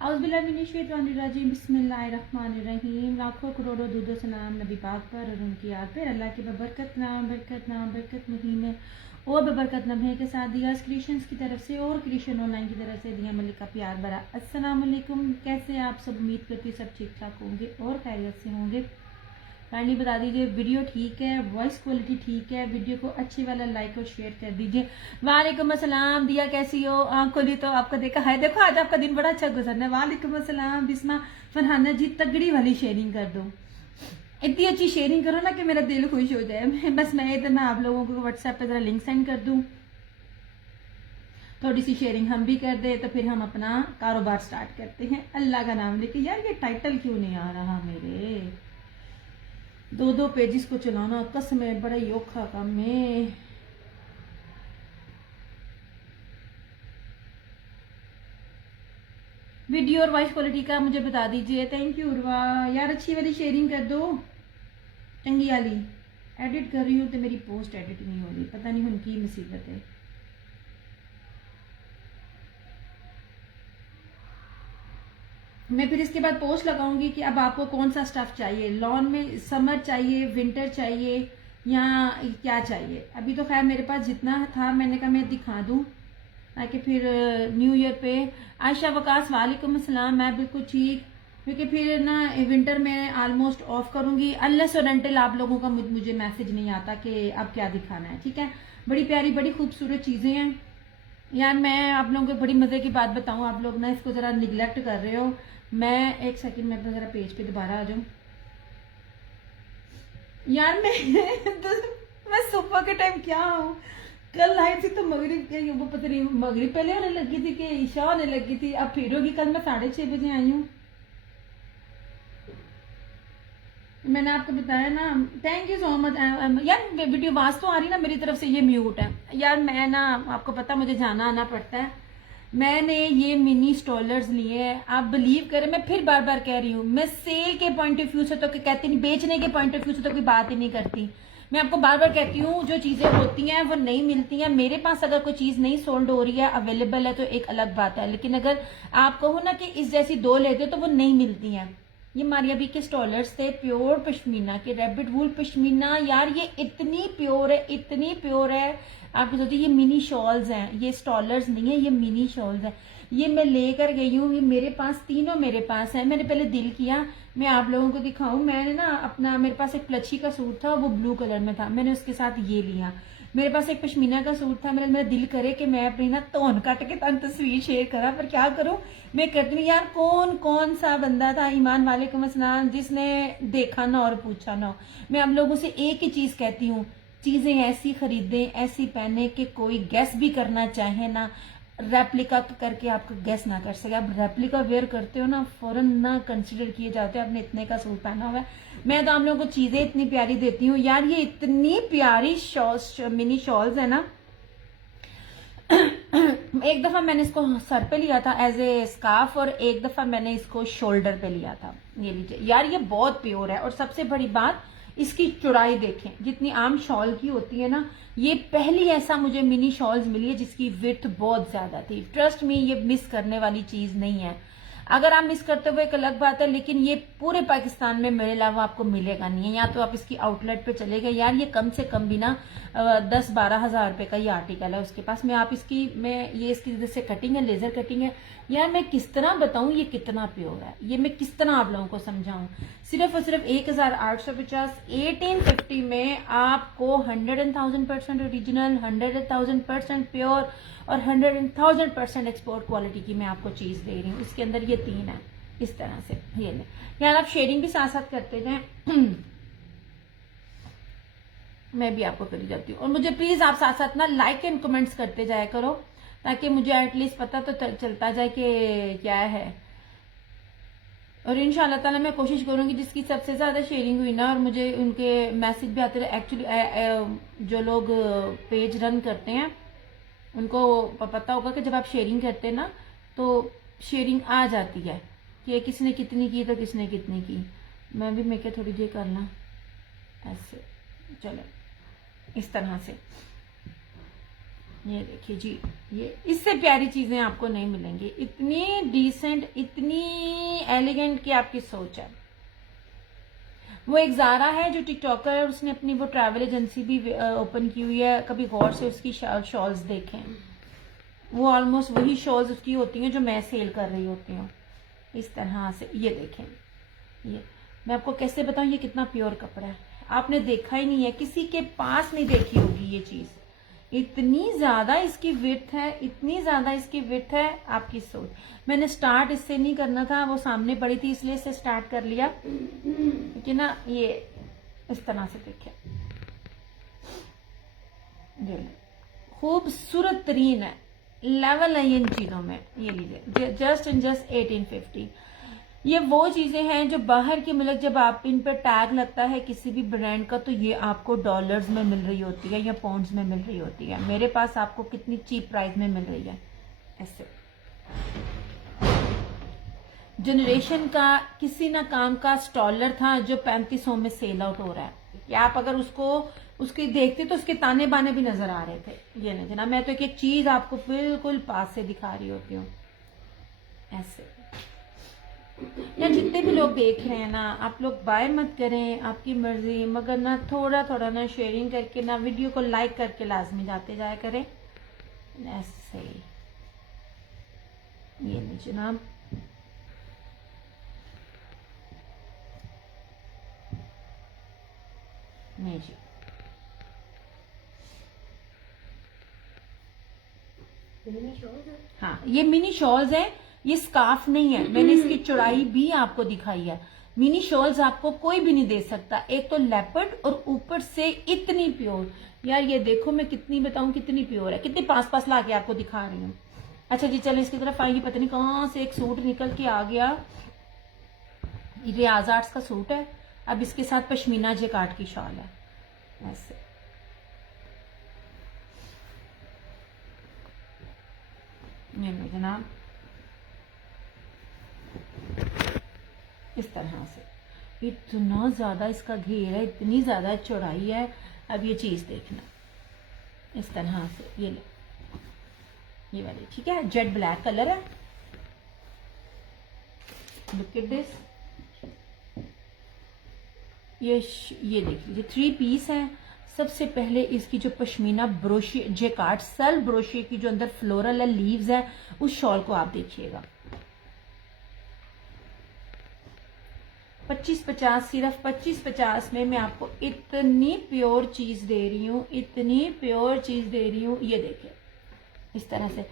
औज़ुबिल्लाहिमिनश्शैतानिर्रजीम बिस्मिल्लाहिर्रहमानिर्रहीम। लाखों करोड़ों दुरूद सलाम नबी पाक पर और उनकी याद पर। अल्लाह के बरकत महीने और बबरकत लम्हे के साथ दिया क्रिएशंस की तरफ से और क्रिएशन ऑनलाइन की तरफ से दिया मलिक का प्यार भरा अस्सलाम वालेकुम। कैसे आप सब? उम्मीद करती सब ठीक ठाक होंगे और खैरियत से होंगे। काइंडली बता दीजिए वीडियो ठीक है, वॉइस क्वालिटी ठीक है? वीडियो को अच्छे वाला लाइक और शेयर कर दीजिए। वालेकुम अस्सलाम। दिया कैसी हो? आंख खोली तो आपको देखा है। देखो आज आपका दिन बड़ा अच्छा गुजरना है। वालेकुम अस्सलाम। बिस्मा फरहाना जी तगड़ी वाली शेयरिंग कर दो, इतनी अच्छी शेयरिंग करो ना कि मेरा दिल खुश हो जाए। मैं इतना आप लोगों को व्हाट्सएप पे जरा लिंक सेंड कर दूं, थोड़ी सी शेयरिंग हम भी कर दे तो फिर हम अपना कारोबार स्टार्ट करते हैं। अल्लाह का नाम लेके। यार ये टाइटल क्यों नहीं आ रहा मेरे? दो पेजेस को चलाना कसम है बड़ा ही औखा काम है। वीडियो और वॉइस क्वालिटी का मुझे बता दीजिए। Thank you Urwa. यार अच्छी वाली शेयरिंग कर दो, चंगी वाली। एडिट कर रही हूँ तो मेरी पोस्ट एडिट नहीं हो रही, पता नहीं उनकी मुसीबत है। मैं फिर इसके बाद पोस्ट लगाऊंगी कि अब आपको कौन सा स्टफ चाहिए, लॉन में समर चाहिए, विंटर चाहिए या क्या चाहिए। अभी तो खैर मेरे पास जितना था मैंने कहा मैं दिखा दूं ताकि फिर न्यू ईयर पे। आयशा वकास वालेकुम अस्सलाम। मैं बिल्कुल ठीक, क्योंकि फिर ना विंटर में ऑलमोस्ट ऑफ करूंगी अनलेस और अनटिल आप लोगों का मुझे मैसेज नहीं आता कि अब क्या दिखाना है। ठीक है, बड़ी प्यारी बड़ी खूबसूरत चीजें हैं यार। मैं आप लोगों को बड़ी मजे की बात बताऊं, आप लोग ना इसको जरा निगलेक्ट कर रहे हो। मैं एक सेकंड में अपना जरा पेज पे दोबारा आ जाऊं यार। मैं सुबह के टाइम क्या हूँ, कल आई थी तो मगरिब के वो पता नहीं मगरिब पहले होने लगी थी कि ईशा होने लगी थी, अब फिर होगी। कल मैं 6:30 बजे आई हूँ। मैंने आपको बताया ना। थैंक यू सो मच यार। वीडियो आवाज तो आ रही ना मेरी तरफ से? ये म्यूट है यार। मैं ना आपको पता मुझे जाना आना पड़ता है। मैंने ये मिनी स्टॉलर्स लिए हैं। आप बिलीव करें, मैं फिर बार बार कह रही हूँ, मैं सेल के पॉइंट ऑफ व्यू से तो कहती नहीं, बेचने के पॉइंट ऑफ व्यू से तो कोई बात ही नहीं करती। मैं आपको बार बार कहती हूँ जो चीजें होती हैं वो नहीं मिलती हैं। मेरे पास अगर कोई चीज नहीं सोल्ड हो रही है, अवेलेबल है तो एक अलग बात है, लेकिन अगर आप कहो ना कि इस जैसी दो लेते हो तो वो नहीं मिलती हैं। ये मारिया बी के स्टॉलर्स थे, प्योर पश्मीना के, रैबिट वूल पश्मीना। यार ये इतनी प्योर है, इतनी प्योर है। आप सोचिए ये मिनी शॉल्स हैं, ये स्टॉलर्स नहीं है, ये मिनी शॉल्स हैं। ये मैं लेकर गई हूँ, ये मेरे पास तीनों मेरे पास है। मैंने पहले दिल किया मैं आप लोगों को दिखाऊं। मैंने ना अपना, मेरे पास एक प्लच्छी का सूट था, वो ब्लू कलर में था, मैंने उसके साथ ये लिया। मेरे पास एक पश्मीना का सूट था, मेरा दिल करे कि मैं अपनी ना तोन काट के तस्वीर शेयर करा, पर क्या करूं, मैं करती हूँ यार। कौन कौन सा बंदा था, ईमान वालेकुम अस्सलाम, जिसने देखा ना और पूछा ना हो। मैं आप लोगों से एक ही चीज कहती हूँ, चीजें ऐसी खरीदें, ऐसी पहने कि कोई गैस भी करना चाहे ना, रेप्लिका करके आपको गैस ना कर सके। आप रेप्लिका वेयर करते हो ना, फौरन ना कंसिडर किए जाते हो आपने इतने का सूट पहना हुआ है। मैं तो आप लोगों को चीजें इतनी प्यारी देती हूँ यार। ये इतनी प्यारी मिनी शॉल्स है ना। एक दफा मैंने इसको सर पे लिया था एज ए स्कार्फ, और एक दफा मैंने इसको शोल्डर पे लिया था। ये लीजिए यार, ये बहुत प्योर है। और सबसे बड़ी बात, इसकी चौड़ाई देखें, जितनी आम शॉल की होती है ना, ये पहली ऐसा मुझे मिनी शॉल्स मिली है जिसकी विड्थ बहुत ज्यादा थी। ट्रस्ट मी, ये मिस करने वाली चीज नहीं है। अगर आप मिस करते हुए एक अलग बात है, लेकिन ये पूरे पाकिस्तान में मेरे अलावा आपको मिलेगा नहीं है। या तो आप इसकी आउटलेट पे चले गए यार, ये कम से कम भी ना 10-12 हजार रुपए का ये आर्टिकल है उसके पास में। आप इसकी, मैं ये इसकी जैसे कटिंग है, लेजर कटिंग है यार। मैं किस तरह बताऊं ये कितना प्योर है, ये मैं किस तरह आप लोगों को समझाऊं। सिर्फ और सिर्फ 1850 1850 में आपको 100,000% ओरिजिनल, 100,000% प्योर और 100,000% एक्सपोर्ट क्वालिटी की मैं आपको चीज दे रही हूँ। इसके अंदर ये तीन है इस तरह से। ये ले यार, आप शेयरिंग भी साथ साथ करते जाएं। मैं भी आपको करी जाती हूँ। और मुझे प्लीज आप साथ साथ ना लाइक एंड कमेंट्स करते जाया करो, ताकि मुझे एटलीस्ट पता तो चलता जाए कि क्या है। और इंशाल्लाह ताला मैं कोशिश करूंगी जिसकी सबसे ज्यादा शेयरिंग हुई ना, और मुझे उनके मैसेज भी आते रहे। एक्चुअली जो लोग पेज रन करते हैं उनको पता होगा कि जब आप शेयरिंग करते हैं ना, तो शेयरिंग आ जाती है कि किसने कितनी की तो किसने कितनी की। मैं भी मैं क्या थोड़ी देर करना ऐसे, चलो इस तरह से। ये देखिए जी, ये इससे प्यारी चीजें आपको नहीं मिलेंगी, इतनी डिसेंट, इतनी एलिगेंट की आपकी सोच है। वो एक ज़ारा है जो टिकटॉकर है, उसने अपनी वो ट्रैवल एजेंसी भी ओपन की हुई है। कभी गौर से उसकी शॉल्स देखें, वो ऑलमोस्ट वही शॉल्स उसकी होती हैं जो मैं सेल कर रही होती हूँ, इस तरह से। ये देखें, ये मैं आपको कैसे बताऊँ ये कितना प्योर कपड़ा है, आपने देखा ही नहीं है, किसी के पास नहीं देखी होगी ये चीज़। इतनी ज़्यादा इसकी विड्थ है, इतनी ज़्यादा इसकी विड्थ है, आपकी सोच। मैंने स्टार्ट इससे नहीं करना था, वो सामने पड़ी थी इसलिए इसे स्टार्ट कर लिया, क्योंकि ना ये इस तरह से देखिए, खूबसूरत तरीन है, लेवल है इन चीज़ों में। ये लीजिए, जस्ट एंड जस्ट 1850। ये वो चीजें हैं जो बाहर के मुल्क जब आप इन पर टैग लगता है किसी भी ब्रांड का, तो ये आपको डॉलर्स में मिल रही होती है या पाउंड्स में मिल रही होती है। मेरे पास आपको कितनी चीप प्राइस में मिल रही है। ऐसे जनरेशन का किसी ना काम का स्टॉलर था जो 3500 में सेल आउट हो रहा है, या आप अगर उसको उसके देखते तो उसके ताने बाने भी नजर आ रहे थे। ये नहीं जना, मैं तो एक चीज आपको बिल्कुल पास से दिखा रही होती हूँ। ऐसे या जितने भी लोग देख रहे हैं ना, आप लोग बाय मत करें, आपकी मर्जी, मगर ना थोड़ा थोड़ा ना शेयरिंग करके ना वीडियो को लाइक करके लाजमी जाते जाया करें। ऐसे ये नहीं जनाब, नहीं जी, हाँ ये मिनी शॉल्स है, ये स्कार्फ नहीं है। मैंने इसकी चौड़ाई भी आपको दिखाई है। मिनी शॉल्स आपको कोई भी नहीं दे सकता, एक तो लेपर्ड और ऊपर से इतनी प्योर। यार ये देखो, मैं कितनी बताऊं कितनी प्योर है, कितनी पास पास ला के आपको दिखा रही हूँ। अच्छा जी चलो इसकी तरफ आइए। पता नहीं कहाँ से एक सूट निकल के आ गया, रियाज आर्ट्स का सूट है, अब इसके साथ पश्मीना जैकार्ड की शॉल है। ऐसे जनाब, इस तरह से इतना ज्यादा इसका घेर है, इतनी ज्यादा चौड़ाई है। अब ये चीज देखना, इस तरह से ये लो, ये वाली ठीक है, जेट ब्लैक कलर है। लुक एट दिस, ये देख लीजिए 3 पीस है। सबसे पहले इसकी जो पश्मीना ब्रोशिया जैकार्ड सल ब्रोशिया की जो अंदर फ्लोरल है, लीव्स है, उस शॉल को आप देखिएगा। 25-50, सिर्फ 25-50 में मैं आपको इतनी प्योर चीज दे रही हूँ, इतनी प्योर चीज दे रही हूँ। ये देखिए इस तरह से।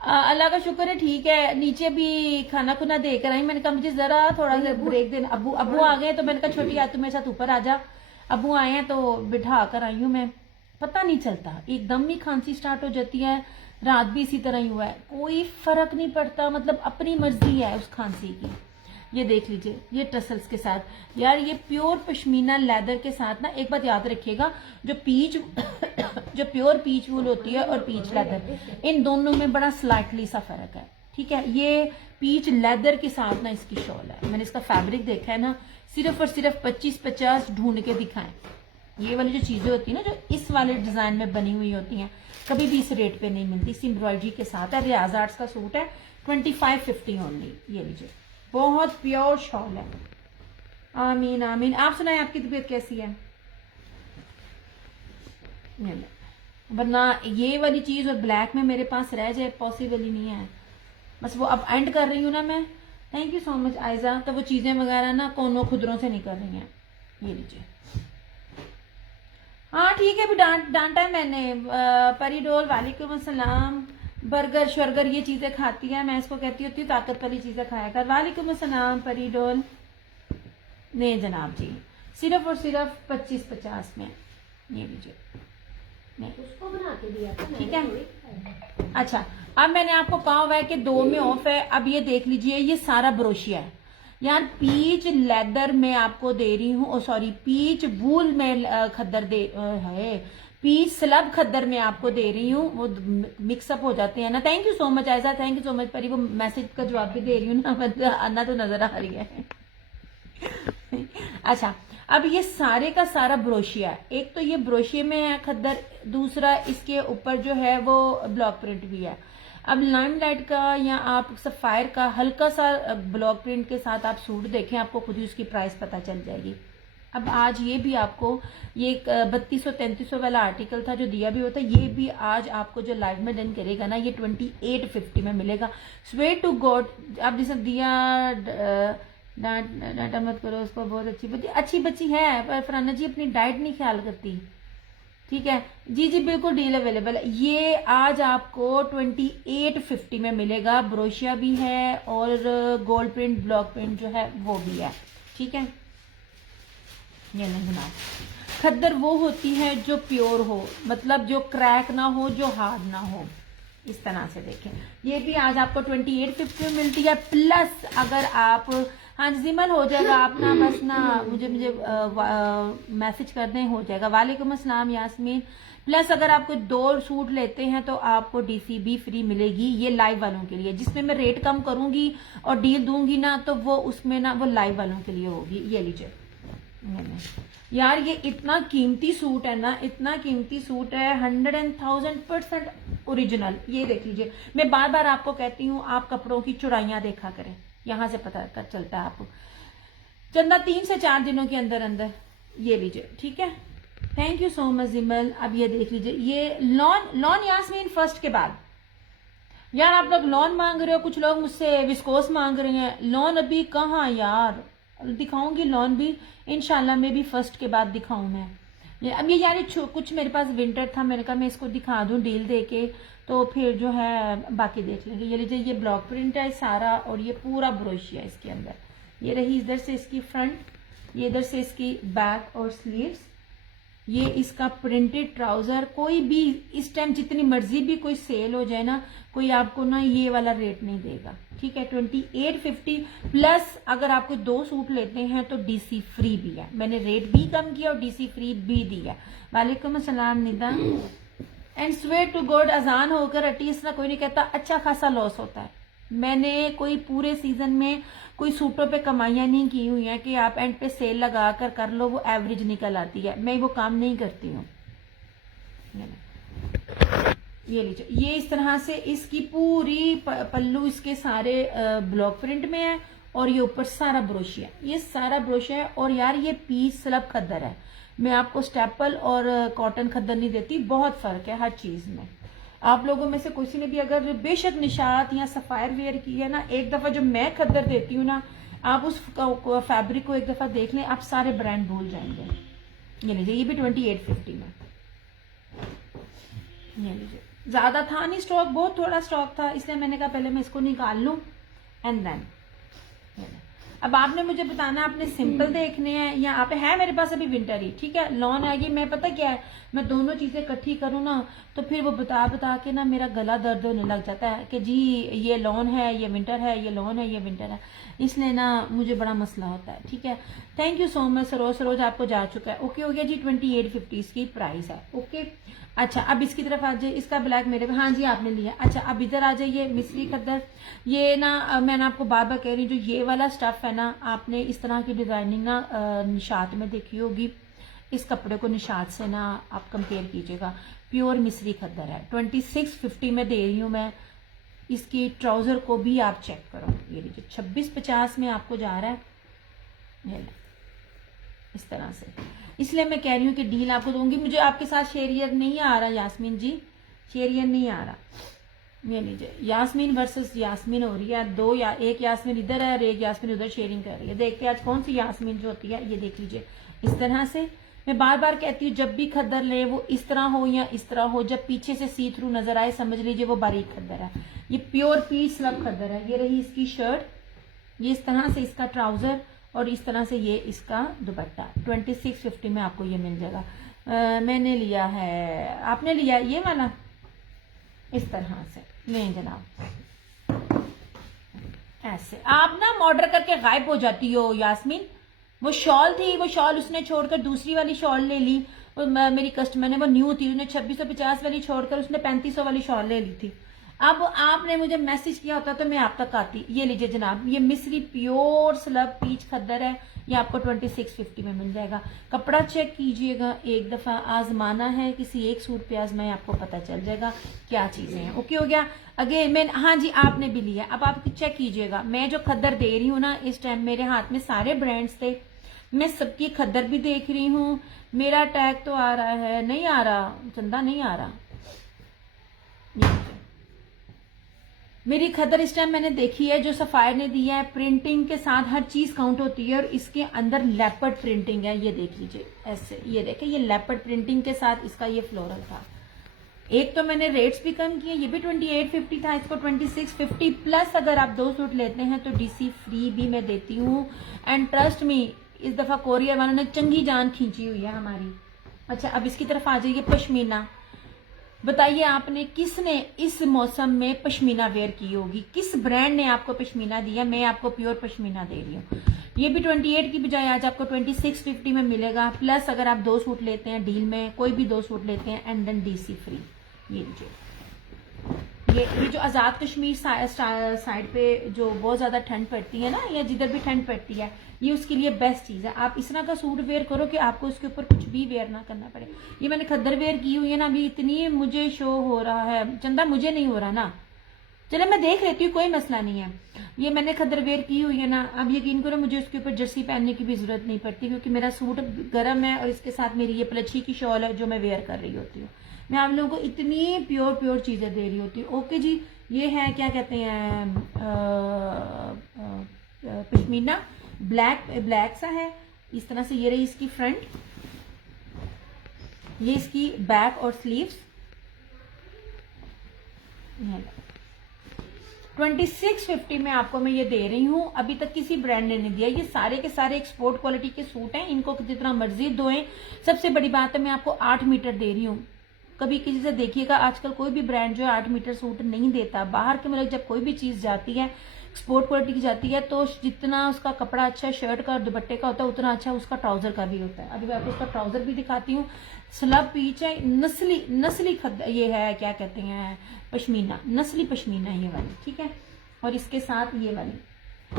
अल्लाह का शुक्र है, ठीक है। नीचे भी खाना खुना देकर आई, मैंने कहा मुझे जरा थोड़ा सा ब्रेक देना। अबू आ गए तो मैंने कहा छोटी आज तू मेरे साथ ऊपर आ जा। अबू आए हैं तो बिठा कर आई हूँ मैं। पता नहीं चलता, एकदम ही खांसी स्टार्ट हो जाती है, रात भी इसी तरह ही हुआ है, कोई फर्क नहीं पड़ता, मतलब अपनी मर्जी है उस खांसी की। ये देख लीजिए, ये टसल्स के साथ। यार ये प्योर पश्मीना लेदर के साथ ना, एक बात याद रखिएगा, जो पीच जो प्योर पीच वूल होती है और पीच लेदर, इन दोनों में बड़ा स्लाइटली सा फर्क है, ठीक है। ये पीच लेदर के साथ ना इसकी शॉल है। मैंने इसका फैब्रिक देखा है ना, सिर्फ और सिर्फ 25-50 ढूंढ के दिखाएं। ये वाली जो चीजें होती है ना, जो इस वाले डिजाइन में बनी हुई होती हैं, कभी भी इस रेट पे नहीं मिलती। इस एम्ब्रॉयडरी के साथ है, रियाज आर्ट्स का सूट है, 2550 ओनली। ये लीजिए, बहुत प्योर शॉल है। आमीन आमीन। आप सुनाएं, आपकी तबीयत कैसी है? वरना ये वाली चीज और ब्लैक में मेरे पास रह जाए, पॉसिबल ही नहीं है। बस वो अब एंड कर रही हूँ ना मैं। Thank you so much Ayza. तो वो चीजें वगैरह ना कोनों खुदरों से नहीं कर रही हैं। ये लीजिए, हाँ ठीक है, अभी डांटा है मैंने। परिडोल वालेकुम अस्सलाम। बर्गर शर्गर ये चीजें खाती है, मैं इसको कहती होती हूँ ताकत वाली चीजें खाया कर। वालेकुम अस्सलाम परिडोल। नहीं जनाब जी, सिर्फ और सिर्फ 25-50 में। ये लीजिए, उसको बना के दिया था, ठीक है। अच्छा, अब मैंने आपको कहा हुआ है कि 2 में ऑफ है। अब ये देख लीजिए, ये सारा ब्रोशिया है यार। पीच लेदर में आपको दे रही हूँ, सॉरी पीच वूल में खद्दर दे है, पीच स्लब खद्दर में आपको दे रही हूँ। वो मिक्सअप हो जाते हैं ना। Thank you so much Ayza, thank you so much Pari. वो मैसेज का जवाब भी दे रही हूँ ना, मतलब आना तो नजर आ रही है। अच्छा, अब ये सारे का सारा ब्रोशिया है, एक तो ये ब्रोशिया में है खद्दर, दूसरा इसके ऊपर जो है वो ब्लॉक प्रिंट भी है। अब लाइमलाइट का या आप सफायर का हल्का सा ब्लॉक प्रिंट के साथ आप सूट देखें, आपको खुद ही उसकी प्राइस पता चल जाएगी। अब आज ये भी आपको ये 3200-3300 वाला आर्टिकल था जो दिया भी होता है, ये भी आज आपको जो लाइव में डन करेगा ना ये 2850 में मिलेगा। Swear to God. आप जैसे दिया डांटा मत करो उसको, बहुत अच्छी बच्ची है, पर फराना जी अपनी डाइट नहीं ख्याल करती। ठीक है जी जी, बिल्कुल डील अवेलेबल है। ये आज आपको 2850 में मिलेगा। ब्रोशिया भी है और गोल्ड प्रिंट ब्लॉक प्रिंट जो है वो भी है। ठीक है, ये नहीं बनाओ। खद्दर वो होती है जो प्योर हो, मतलब जो क्रैक ना हो, जो हार्ड ना हो। इस तरह से देखें, ये भी आज आपको 2850 में मिलती है। प्लस अगर आप, हाँ जिमल हो जाएगा, आप ना बस ना मुझे मैसेज कर दें, हो जाएगा। वालेकुम अस्सलाम यास्मीन। प्लस अगर आप कोई 2 सूट लेते हैं तो आपको डीसीबी फ्री मिलेगी, ये लाइव वालों के लिए। जिसमें मैं रेट कम करूंगी और डील दूंगी ना, तो वो उसमें ना वो लाइव वालों के लिए होगी। ये लीजिए यार, ये इतना कीमती सूट है ना, इतना कीमती सूट है, 100,000% ओरिजिनल। ये देख लीजिए, मैं बार बार आपको कहती हूँ आप कपड़ों की चौड़ाइयां देखा करें, यहां से पता कर चलता है आपको। चंदा 3 से 4 दिनों के अंदर अंदर ये लीजिए। ठीक है, थैंक यू सो मच जिमल। अब ये देख लीजिए, ये लॉन यास्मीन फर्स्ट के बाद। यार आप लोग लॉन मांग रहे हो, कुछ लोग मुझसे विस्कोस मांग रहे हैं। लॉन अभी कहाँ यार, दिखाऊंगी लॉन भी इंशाल्लाह, मैं भी फर्स्ट के बाद दिखाऊं मैं। अब ये यार कुछ मेरे पास विंटर था, मैंने कहा मैं इसको दिखा दूं डील दे के, तो फिर जो है बाकी देख लेंगे। ये लीजिए, ये ब्लॉक प्रिंट है सारा और ये पूरा ब्रोशिया है इसके अंदर। ये रही इधर से इसकी फ्रंट, ये इधर से इसकी बैक और स्लीव्स, ये इसका प्रिंटेड ट्राउजर। कोई भी इस टाइम जितनी मर्जी भी कोई सेल हो जाए ना, कोई आपको ना ये वाला रेट नहीं देगा। ठीक है, 2850 प्लस अगर आपको 2 सूट लेते हैं तो डीसी फ्री भी है। मैंने रेट भी कम किया और डीसी फ्री भी दिया। वालेकुम अस्सलाम Nida. And swear to God, अजान होकर एटलीस्ट ना कोई नहीं कहता, अच्छा खासा लॉस होता है। मैंने कोई पूरे सीजन में कोई सूटों पे कमाइयां नहीं की हुई हैं कि आप एंड पे सेल लगा कर लो, वो एवरेज निकल आती है। मैं वो काम नहीं करती हूँ। ये लीजिए, ये इस तरह से इसकी पूरी पल्लू इसके सारे ब्लॉक प्रिंट में है और ये ऊपर सारा ब्रोशिया, ये सारा ब्रोशिया है। और यार ये पीस स्लब खद्दर है, मैं आपको स्टेपल और कॉटन खद्दर नहीं देती, बहुत फर्क है हर चीज में। आप लोगों में से किसी ने भी अगर बेशक निशात या सफायर वेयर की है ना, एक दफा जो मैं खद्दर देती हूँ ना, आप उस फैब्रिक को एक दफा देख लें, आप सारे ब्रांड भूल जाएंगे। ये लीजिए, ये भी 2850 में। ये लीजिए, ज्यादा था नहीं स्टॉक, बहुत थोड़ा स्टॉक था, इसलिए मैंने कहा पहले मैं इसको निकाल लूं एंड देन। अब आपने मुझे बताना आपने सिंपल देखने हैं या आप है मेरे पास अभी विंटर ही। ठीक है, लॉन आएगी, मैं पता क्या है, मैं दोनों चीजें इकट्ठी करूँ ना तो फिर वो बता के ना मेरा गला दर्द होने लग जाता है कि जी ये लॉन है, ये विंटर है, ये लॉन है, ये विंटर है, इसलिए ना मुझे बड़ा मसला होता है। ठीक है, thank you so much. Saroj आपको जा चुका है। ओके हो गया जी, 2850 इसकी प्राइस है। ओके, अच्छा अब इसकी तरफ आ जाइए, इसका ब्लैक मेरे, हाँ जी आपने लिया। अच्छा अब इधर आ जाइए, मिस्री खद्दर। ये ना मैंने आपको बार बार कह रही हूँ, जो ये वाला स्टफ है ना, आपने इस तरह की डिजाइनिंग ना निशात में देखी होगी। इस कपड़े को निशात से ना आप कंपेयर कीजिएगा, प्योर मिस्री खद्दर है। 2650 में दे रही हूँ मैं। इसकी ट्राउजर को भी आप चेक करो, ये लीजिए 2650 में आपको जा रहा है, ये इस तरह से। इसलिए मैं कह रही हूँ कि डील आपको दूंगी। मुझे आपके साथ शेरियर नहीं आ रहा यास्मीन जी, शेरियर नहीं आ रहा। ये लीजिए, यास्मीन वर्सेस यास्मीन हो रही है, दो या एक यास्मीन इधर है और एक यास्मीन उधर शेयरिंग कर रही है। देखते हैं आज कौन सी यास्मीन जो होती है। ये देख लीजिए, इस तरह से। मैं बार बार कहती हूँ जब भी खद्दर ले वो इस तरह हो या इस तरह हो, जब पीछे से सी थ्रू नजर आए समझ लीजिए वो बारीक खद्दर है। ये प्योर पीस स्लब खद्दर है। ये रही इसकी शर्ट, ये इस तरह से इसका ट्राउजर और इस तरह से ये इसका दुपट्टा। 2650 में आपको ये मिल जाएगा। मैंने लिया है, आपने लिया ये वाला, इस तरह से लें जनाब। ऐसे आप ना ऑर्डर करके गायब हो जाती हो यास्मीन। वो शॉल थी, वो शॉल उसने छोड़कर दूसरी वाली शॉल ले ली। मेरी कस्टमर ने, वो न्यू थी, उसने 2650 वाली छोड़कर उसने 3500 वाली शॉल ले ली थी। अब आपने मुझे मैसेज किया होता तो मैं आप तक आती। ये लीजिए जनाब, ये मिस्री प्योर स्लब पीच खद्दर है, ये आपको 2650 में मिल जाएगा। कपड़ा चेक कीजिएगा, एक दफा आजमाना है किसी एक सूट पे आजमाएं, आपको पता चल जाएगा क्या चीजें हैं। ओके हो गया। अगेन मैं, हाँ जी आपने भी लिया, अब आप चेक कीजिएगा। मैं जो खद्दर दे रही हूँ ना, इस टाइम मेरे हाथ में सारे ब्रांड्स थे, मैं सबकी खद्दर भी देख रही हूँ। मेरा टैग तो आ रहा है, नहीं आ रहा चंदा, नहीं आ रहा। मेरी खद्दर इस टाइम मैंने देखी है, जो सफायर ने दिया है, प्रिंटिंग के साथ हर चीज काउंट होती है, और इसके अंदर लेपर्ड प्रिंटिंग है। ये देख लीजिए ऐसे, ये देखें, ये लेपर्ड प्रिंटिंग के साथ इसका ये फ्लोरल था। एक तो मैंने रेट्स भी कम किए, ये भी 2850 था, इसको 2650 प्लस अगर आप 2 सूट लेते हैं तो डीसी फ्री भी मैं देती हूँ। एंड ट्रस्ट मी, इस दफा कोरियर वालों ने चंगी जान खींची हुई है हमारी। अच्छा अब इसकी तरफ आ जाइए, पश्मीना। बताइए आपने किसने इस मौसम में पश्मीना वेयर की होगी, किस ब्रांड ने आपको पश्मीना दिया? मैं आपको प्योर पश्मीना दे रही हूँ। ये भी 28 की बजाय आज आपको 2650 में मिलेगा, प्लस अगर आप 2 सूट लेते हैं डील में, कोई भी 2 सूट लेते हैं, एंड देन डीसी फ्री। ये लीजिए, ये जो आजाद कश्मीर साइड पे जो बहुत ज्यादा ठंड पड़ती है ना, या जिधर भी ठंड पड़ती है, ये उसके लिए बेस्ट चीज है। आप इस तरह का सूट वेयर करो कि आपको उसके ऊपर कुछ भी वेयर ना करना पड़े। ये मैंने खद्दर वेयर की हुई है ना, अभी इतनी मुझे शो हो रहा है, चंदा मुझे नहीं हो रहा ना, चले मैं देख लेती हूँ, कोई मसला नहीं है। ये मैंने खद्दर वेयर की हुई है ना, अब यकीन करो मुझे उसके ऊपर जर्सी पहनने की भी जरूरत नहीं पड़ती, क्योंकि मेरा सूट गर्म है और इसके साथ मेरी ये प्लच्छी की शॉल है जो मैं वेयर कर रही होती हूँ। मैं आप लोगों को इतनी प्योर प्योर चीजें दे रही होती हूँ। ओके जी, ये है क्या कहते हैं, पश्मीना, ब्लैक सा है इस तरह से। ये रही इसकी फ्रंट, ये इसकी बैक और स्लीव्स। 2650 में आपको मैं ये दे रही हूं, अभी तक किसी ब्रांड ने नहीं दिया। ये सारे के सारे एक्सपोर्ट क्वालिटी के सूट हैं, इनको जितना मर्जी धोएं। सबसे बड़ी बात है, मैं आपको 8 मीटर दे रही हूँ। कभी किसी से देखिएगा, आजकल कोई भी ब्रांड जो है 8 मीटर सूट नहीं देता। बाहर के मुल्क जब कोई भी चीज जाती है एक्सपोर्ट क्वालिटी की जाती है, तो जितना उसका कपड़ा अच्छा शर्ट का और दुपट्टे का होता है, उतना अच्छा उसका ट्राउजर का भी होता है। अभी मैं आपको उसका ट्राउजर भी दिखाती हूँ। स्लब पीच है, नस्ली ये है क्या कहते हैं, पश्मीना, नस्ली पश्मीना है ये वाली, ठीक है। और इसके साथ ये वाली,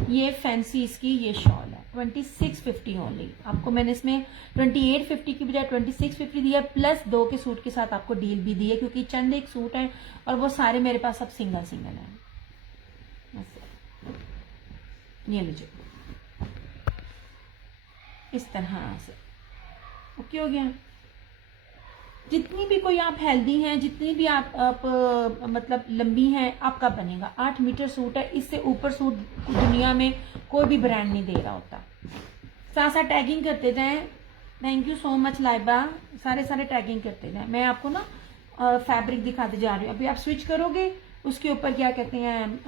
ये फैंसी इसकी ये शॉल है, 2650 ओनली। आपको मैंने इसमें 2850 की बजाय 2650 दिया, प्लस 2 के सूट के साथ आपको डील भी दी है, क्योंकि चंद एक सूट है और वो सारे मेरे पास अब सिंगल सिंगल है। ये लीजिए इस तरह से। ओके हो गया। जितनी भी कोई आप हेल्दी हैं, जितनी भी आप मतलब लंबी हैं, आपका बनेगा। 8 मीटर सूट है, इससे ऊपर सूट दुनिया में कोई भी ब्रांड नहीं दे रहा होता। साथ साथ टैगिंग करते जाएं। Thank you so much Laiba, सारे टैगिंग करते जाएं। मैं आपको ना फैब्रिक दिखाते जा रही हूँ। अभी आप स्विच करोगे, उसके ऊपर क्या कहते हैं,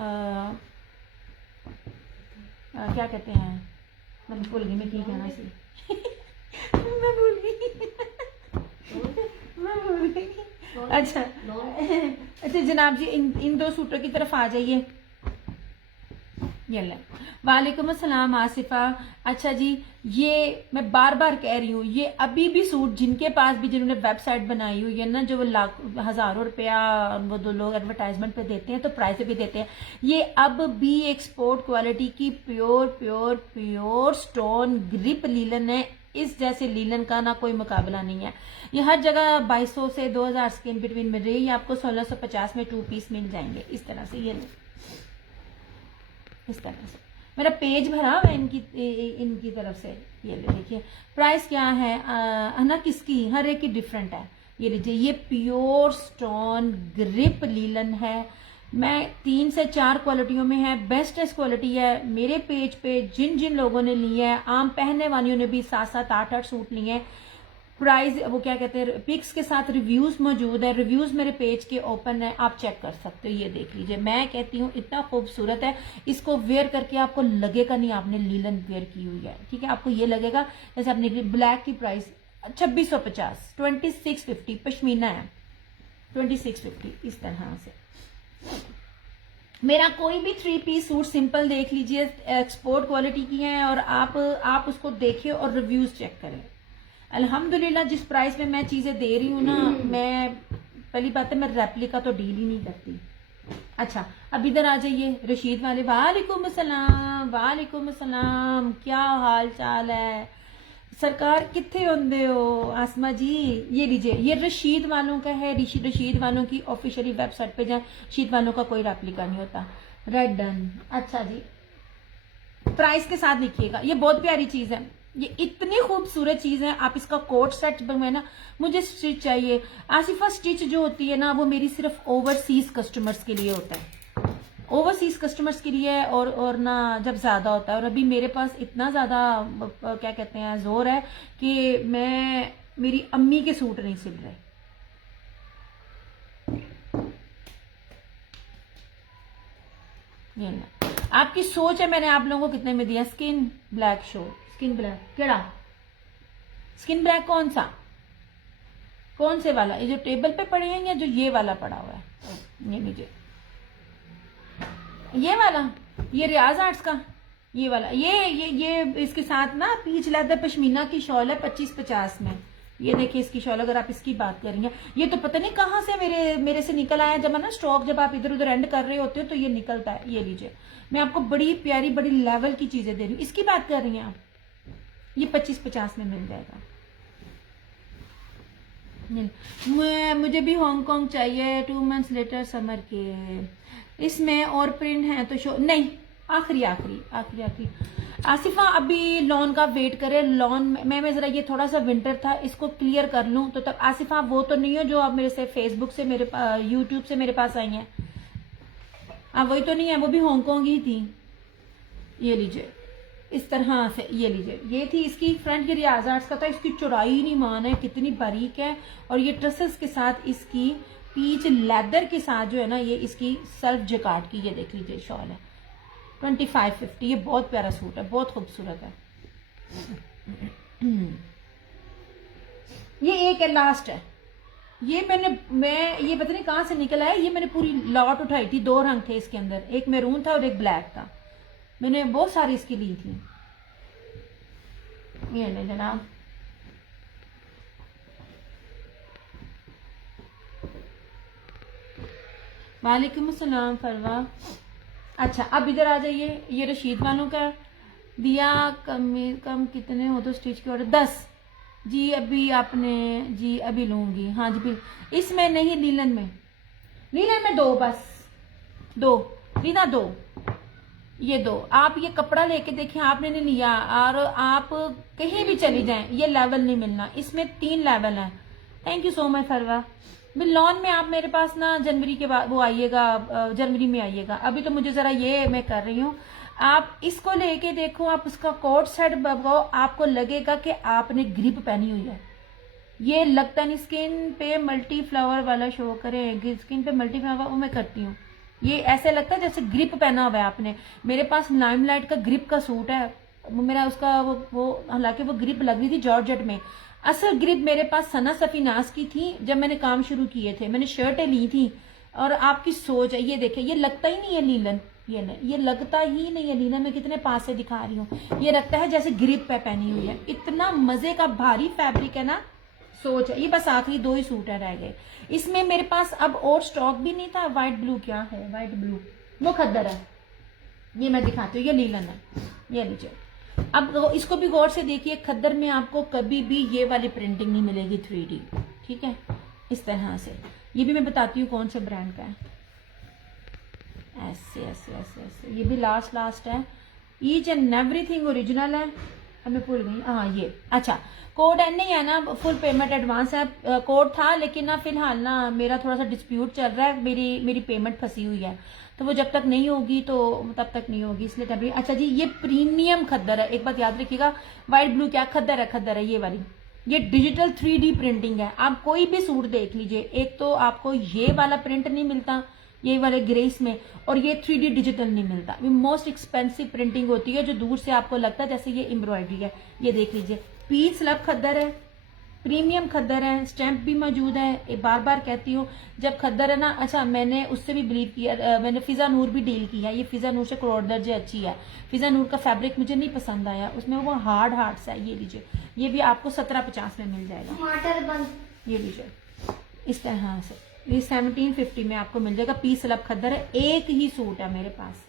क्या कहते हैं, मैं भूल गई मैं क्या कहना सी मैं भूल गई। अच्छा जनाब जी, इन 2 सूटों की तरफ आ जाइए। यल्ला, वालेकुम अस्सलाम आसिफा। अच्छा जी, ये मैं बार बार कह रही हूँ, ये अभी भी सूट जिनके पास भी, जिन्होंने वेबसाइट बनाई हुई है ना, जो वो हजारों रुपया वो 2 लोग एडवर्टाइजमेंट पे देते हैं, तो प्राइस पे भी देते हैं, ये अब भी एक्सपोर्ट क्वालिटी की pure pure pure stone grip linen है। इस जैसे लीलन का ना कोई मुकाबला नहीं है। ये हर जगह 2200 से 2000 के इन बिटवीन मिल रही है। ये आपको 1650 में 2 पीस मिल जाएंगे इस तरह से। ये इस तरह से मेरा पेज भरा हुआ इनकी तरफ से। ये देखिए प्राइस क्या है, ना किसकी, हर एक की डिफरेंट है। ये लीजिए, ये प्योर स्टोन ग्रिप लीलन है। मैं 3 से 4 क्वालिटियों में है, बेस्टेस्ट क्वालिटी है। मेरे पेज पे जिन जिन लोगों ने लिए है, आम पहनने वालियों ने भी 7-7 8-8 सूट लिए हैं। प्राइस वो क्या कहते हैं, पिक्स के साथ रिव्यूज मौजूद है। रिव्यूज मेरे पेज के ओपन है, आप चेक कर सकते हो। ये देख लीजिए, मैं कहती हूँ इतना खूबसूरत है, इसको वेयर करके आपको लगेगा नहीं आपने लीलन वेयर की हुई है, ठीक है। आपको ये लगेगा जैसे आपने ब्लैक की प्राइस 2650, 2650 पश्मीना है, 2650 इस तरह से। मेरा कोई भी 3 पीस सूट सिंपल देख लीजिए, एक्सपोर्ट क्वालिटी की है, और आप उसको देखिए और रिव्यूज चेक करें। अल्हम्दुलिल्लाह जिस प्राइस में मैं चीजें दे रही हूँ ना, मैं पहली बात है मैं रेप्लिका तो डील ही नहीं करती। अच्छा अब इधर आ जाइए रशीद वाले। वालेकुम अस्सलाम, वालेकुम अस्सलाम, क्या हाल चाल है सरकार, कितने होंदे हो आसमा जी। ये लीजिए, ये रशीद वालों का है, रशीद वालों की ऑफिशियली वेबसाइट पे जाए, रशीद वालों का कोई रेप्लिका नहीं होता। Red done. अच्छा जी, प्राइस के साथ लिखिएगा। ये बहुत प्यारी चीज है, ये इतनी खूबसूरत चीज है। आप इसका कोट सेट बनवाना, मुझे स्टिच चाहिए। आसिफा स्टिच जो होती है ना, वो मेरी सिर्फ ओवरसीज कस्टमर्स के लिए होता है, ओवरसीज कस्टमर्स के लिए। और ना जब ज्यादा होता है, और अभी मेरे पास इतना ज्यादा क्या कहते हैं जोर है कि मैं मेरी अम्मी के सूट नहीं सिल रहे। ये ना आपकी सोच है, मैंने आप लोगों को कितने में दिया? Skin black show, skin black केड़ा, स्किन ब्लैक कौन सा, कौन से वाला? ये जो टेबल पे पड़े हैं या जो ये वाला पड़ा हुआ है? ये लीजिए, ये वाला, ये रियाज आर्ट्स का ये वाला। ये इसके साथ ना पीच लेदर पश्मीना की शॉल है 25-50 में। ये देखिए इसकी शॉल, अगर आप इसकी बात कर रही हैं, ये तो पता नहीं कहाँ से मेरे से निकल आया। जब है ना स्टॉक, जब आप इधर उधर एंड कर रहे होते हो तो ये निकलता है। ये लीजिए, मैं आपको बड़ी प्यारी बड़ी लेवल की चीजें दे रही हूँ। इसकी बात कर रही हैं आप, ये 25-50 में मिल जाएगा। मुझे भी हांगकांग चाहिए 2 मंथ्स लेटर समर के। इसमें और प्रिंट है तो शो नहीं, आखिरी आसिफा अभी लॉन का वेट करे। लॉन मैं जरा ये थोड़ा सा विंटर था, इसको क्लियर कर लूं तो तब। आसिफा वो तो नहीं हो जो आप मेरे से फेसबुक से मेरे यूट्यूब से मेरे पास आई हैं, आप वही तो नहीं है, वो भी हांगकांग ही थी। ये लीजिए इस तरह से, ये लीजिए, ये थी इसकी फ्रंट की रियाज आर्ट्स का था। इसकी चौड़ाई नहीं मान है, कितनी बारीक है। और ये ट्रसेस के साथ इसकी पीच लेदर के साथ जो है ना, ये इसकी सेल्फ जकार्ड की, ये देख लीजिए शॉल है 2550। ये बहुत प्यारा सूट है, बहुत खूबसूरत है। ये एक है, लास्ट है। ये मैं ये पता नहीं कहां से निकला है। ये मैंने पूरी लॉट उठाई थी, 2 रंग थे इसके अंदर, एक मैरून था और एक ब्लैक था। मैंने बहुत सारी इसकी ली थी। ये ले जनाब, वालेकुम अस्सलाम फरवा। अच्छा अब इधर आ जाइए, ये रशीद वालों का दिया। कम कितने हो तो स्टिच के ऑर्डर 10 जी। अभी आपने जी अभी लूंगी, हाँ जी बिल। इसमें नहीं, लीलन में 2 बस, 2 लीना, 2 ये 2। आप ये कपड़ा लेके देखिए, आपने नहीं लिया और आप कहीं भी चली जाएं, ये लेवल नहीं मिलना। इसमें 3 लेवल है। Thank you so much Farwa. Lawn में आप मेरे पास ना जनवरी के बाद वो आइएगा, जनवरी में आइएगा। अभी तो मुझे जरा ये मैं कर रही हूँ। आप इसको लेके देखो, आप उसका कोट सेट लगाओ, आपको लगेगा कि आपने ग्रिप पहनी हुई है। ये लगता नहीं। स्किन पे मल्टी फ्लावर वाला शो करें, स्किन पे मल्टी फ्लावर वो मैं करती हूँ। ये ऐसे लगता है जैसे ग्रिप पहना हुआ है आपने। मेरे पास लाइमलाइट का ग्रिप का सूट है, मेरा उसका वो हालांकि वो ग्रिप लग रही थी जॉर्जेट में। असल ग्रिप मेरे पास सना सफीनास की थी जब मैंने काम शुरू किए थे, मैंने शर्टें ली थी। और आपकी सोच है, ये देखिए, ये लगता ही नहीं है लीलन, ये लगता ही नहीं है लीलन। मैं कितने पास से दिखा रही हूँ, ये लगता है जैसे ग्रिप पे पहनी हुई है। इतना मजे का भारी फैब्रिक है ना, सोच है। ये बस आखिरी 2 ही सूट है रह गए। इसमें मेरे पास अब और स्टॉक भी नहीं था। व्हाइट ब्लू, क्या है व्हाइट ब्लू, वो खद्दर है। ये मैं दिखाती हूँ, ये लीलन है, ये लीजिए। अब इसको भी गौर से देखिए, खद्दर में आपको कभी भी ये वाली प्रिंटिंग नहीं मिलेगी 3D, ठीक है, इस तरह से। ये भी मैं बताती हूँ कौन से ब्रांड का है। ऐसे ऐसे ऐसे ऐसे, ये भी लास्ट है। ईच एंड एवरीथिंग ओरिजिनल है। अब मैं भूल गई, हाँ ये अच्छा कोड एन नहीं है ना, फुल पेमेंट एडवांस है। कोड था लेकिन ना फिलहाल ना मेरा थोड़ा सा डिस्प्यूट चल रहा है, मेरी पेमेंट फंसी हुई है, तो वो जब तक नहीं होगी तो तब तक नहीं होगी, इसलिए टेम्परेरी। अच्छा जी, ये प्रीमियम खद्दर है, एक बात याद रखिएगा। व्हाइट ब्लू क्या खद्दर है ये वाली। ये डिजिटल 3D प्रिंटिंग है। आप कोई भी सूट देख लीजिए, एक तो आपको ये वाला प्रिंट नहीं मिलता ये वाले ग्रेस में, और ये 3D डिजिटल नहीं मिलता। ये मोस्ट एक्सपेंसिव प्रिंटिंग होती है, जो दूर से आपको लगता है जैसे ये एम्ब्रॉयडरी है। ये देख लीजिए, पीच स्लब खद्दर है, प्रीमियम खद्दर है, स्टैंप भी मौजूद है। बार बार कहती हूँ, जब खद्दर है ना, अच्छा मैंने उससे भी बिलीव किया, मैंने फिजा नूर भी डील की है। ये फिजा नूर से करोड़ दर्जे अच्छी है। फिजा नूर का फैब्रिक मुझे नहीं पसंद आया, उसमें वो हार्ड सा है। ये लीजिए, ये भी आपको 1750 में मिल जाएगा। टमाटर बंद, ये लीजिए इस तरह से। ये 1750 में आपको मिल जाएगा। पीस स्लब खद्दर है, एक ही सूट है मेरे पास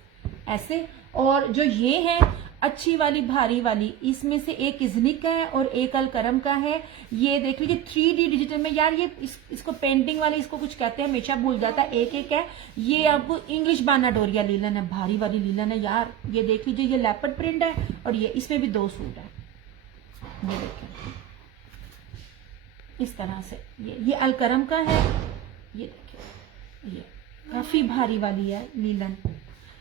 ऐसे। और जो ये है अच्छी वाली भारी वाली, इसमें से एक इजनिक का है और एक अलकरम का है। ये देख लीजिए 3D डिजिटल में। यार ये इसको पेंटिंग वाले इसको कुछ कहते हैं, हमेशा भूल जाता है। एक एक है ये। आपको इंग्लिश बाना डोरिया लीलन है, भारी वाली लीलन है यार। ये देख लीजिए, ये लेपर्ड प्रिंट है और ये इसमें भी 2 सूट है। ये देखिए इस तरह से। ये अलकरम का है। ये देखिए ये काफी भारी वाली है लीलन।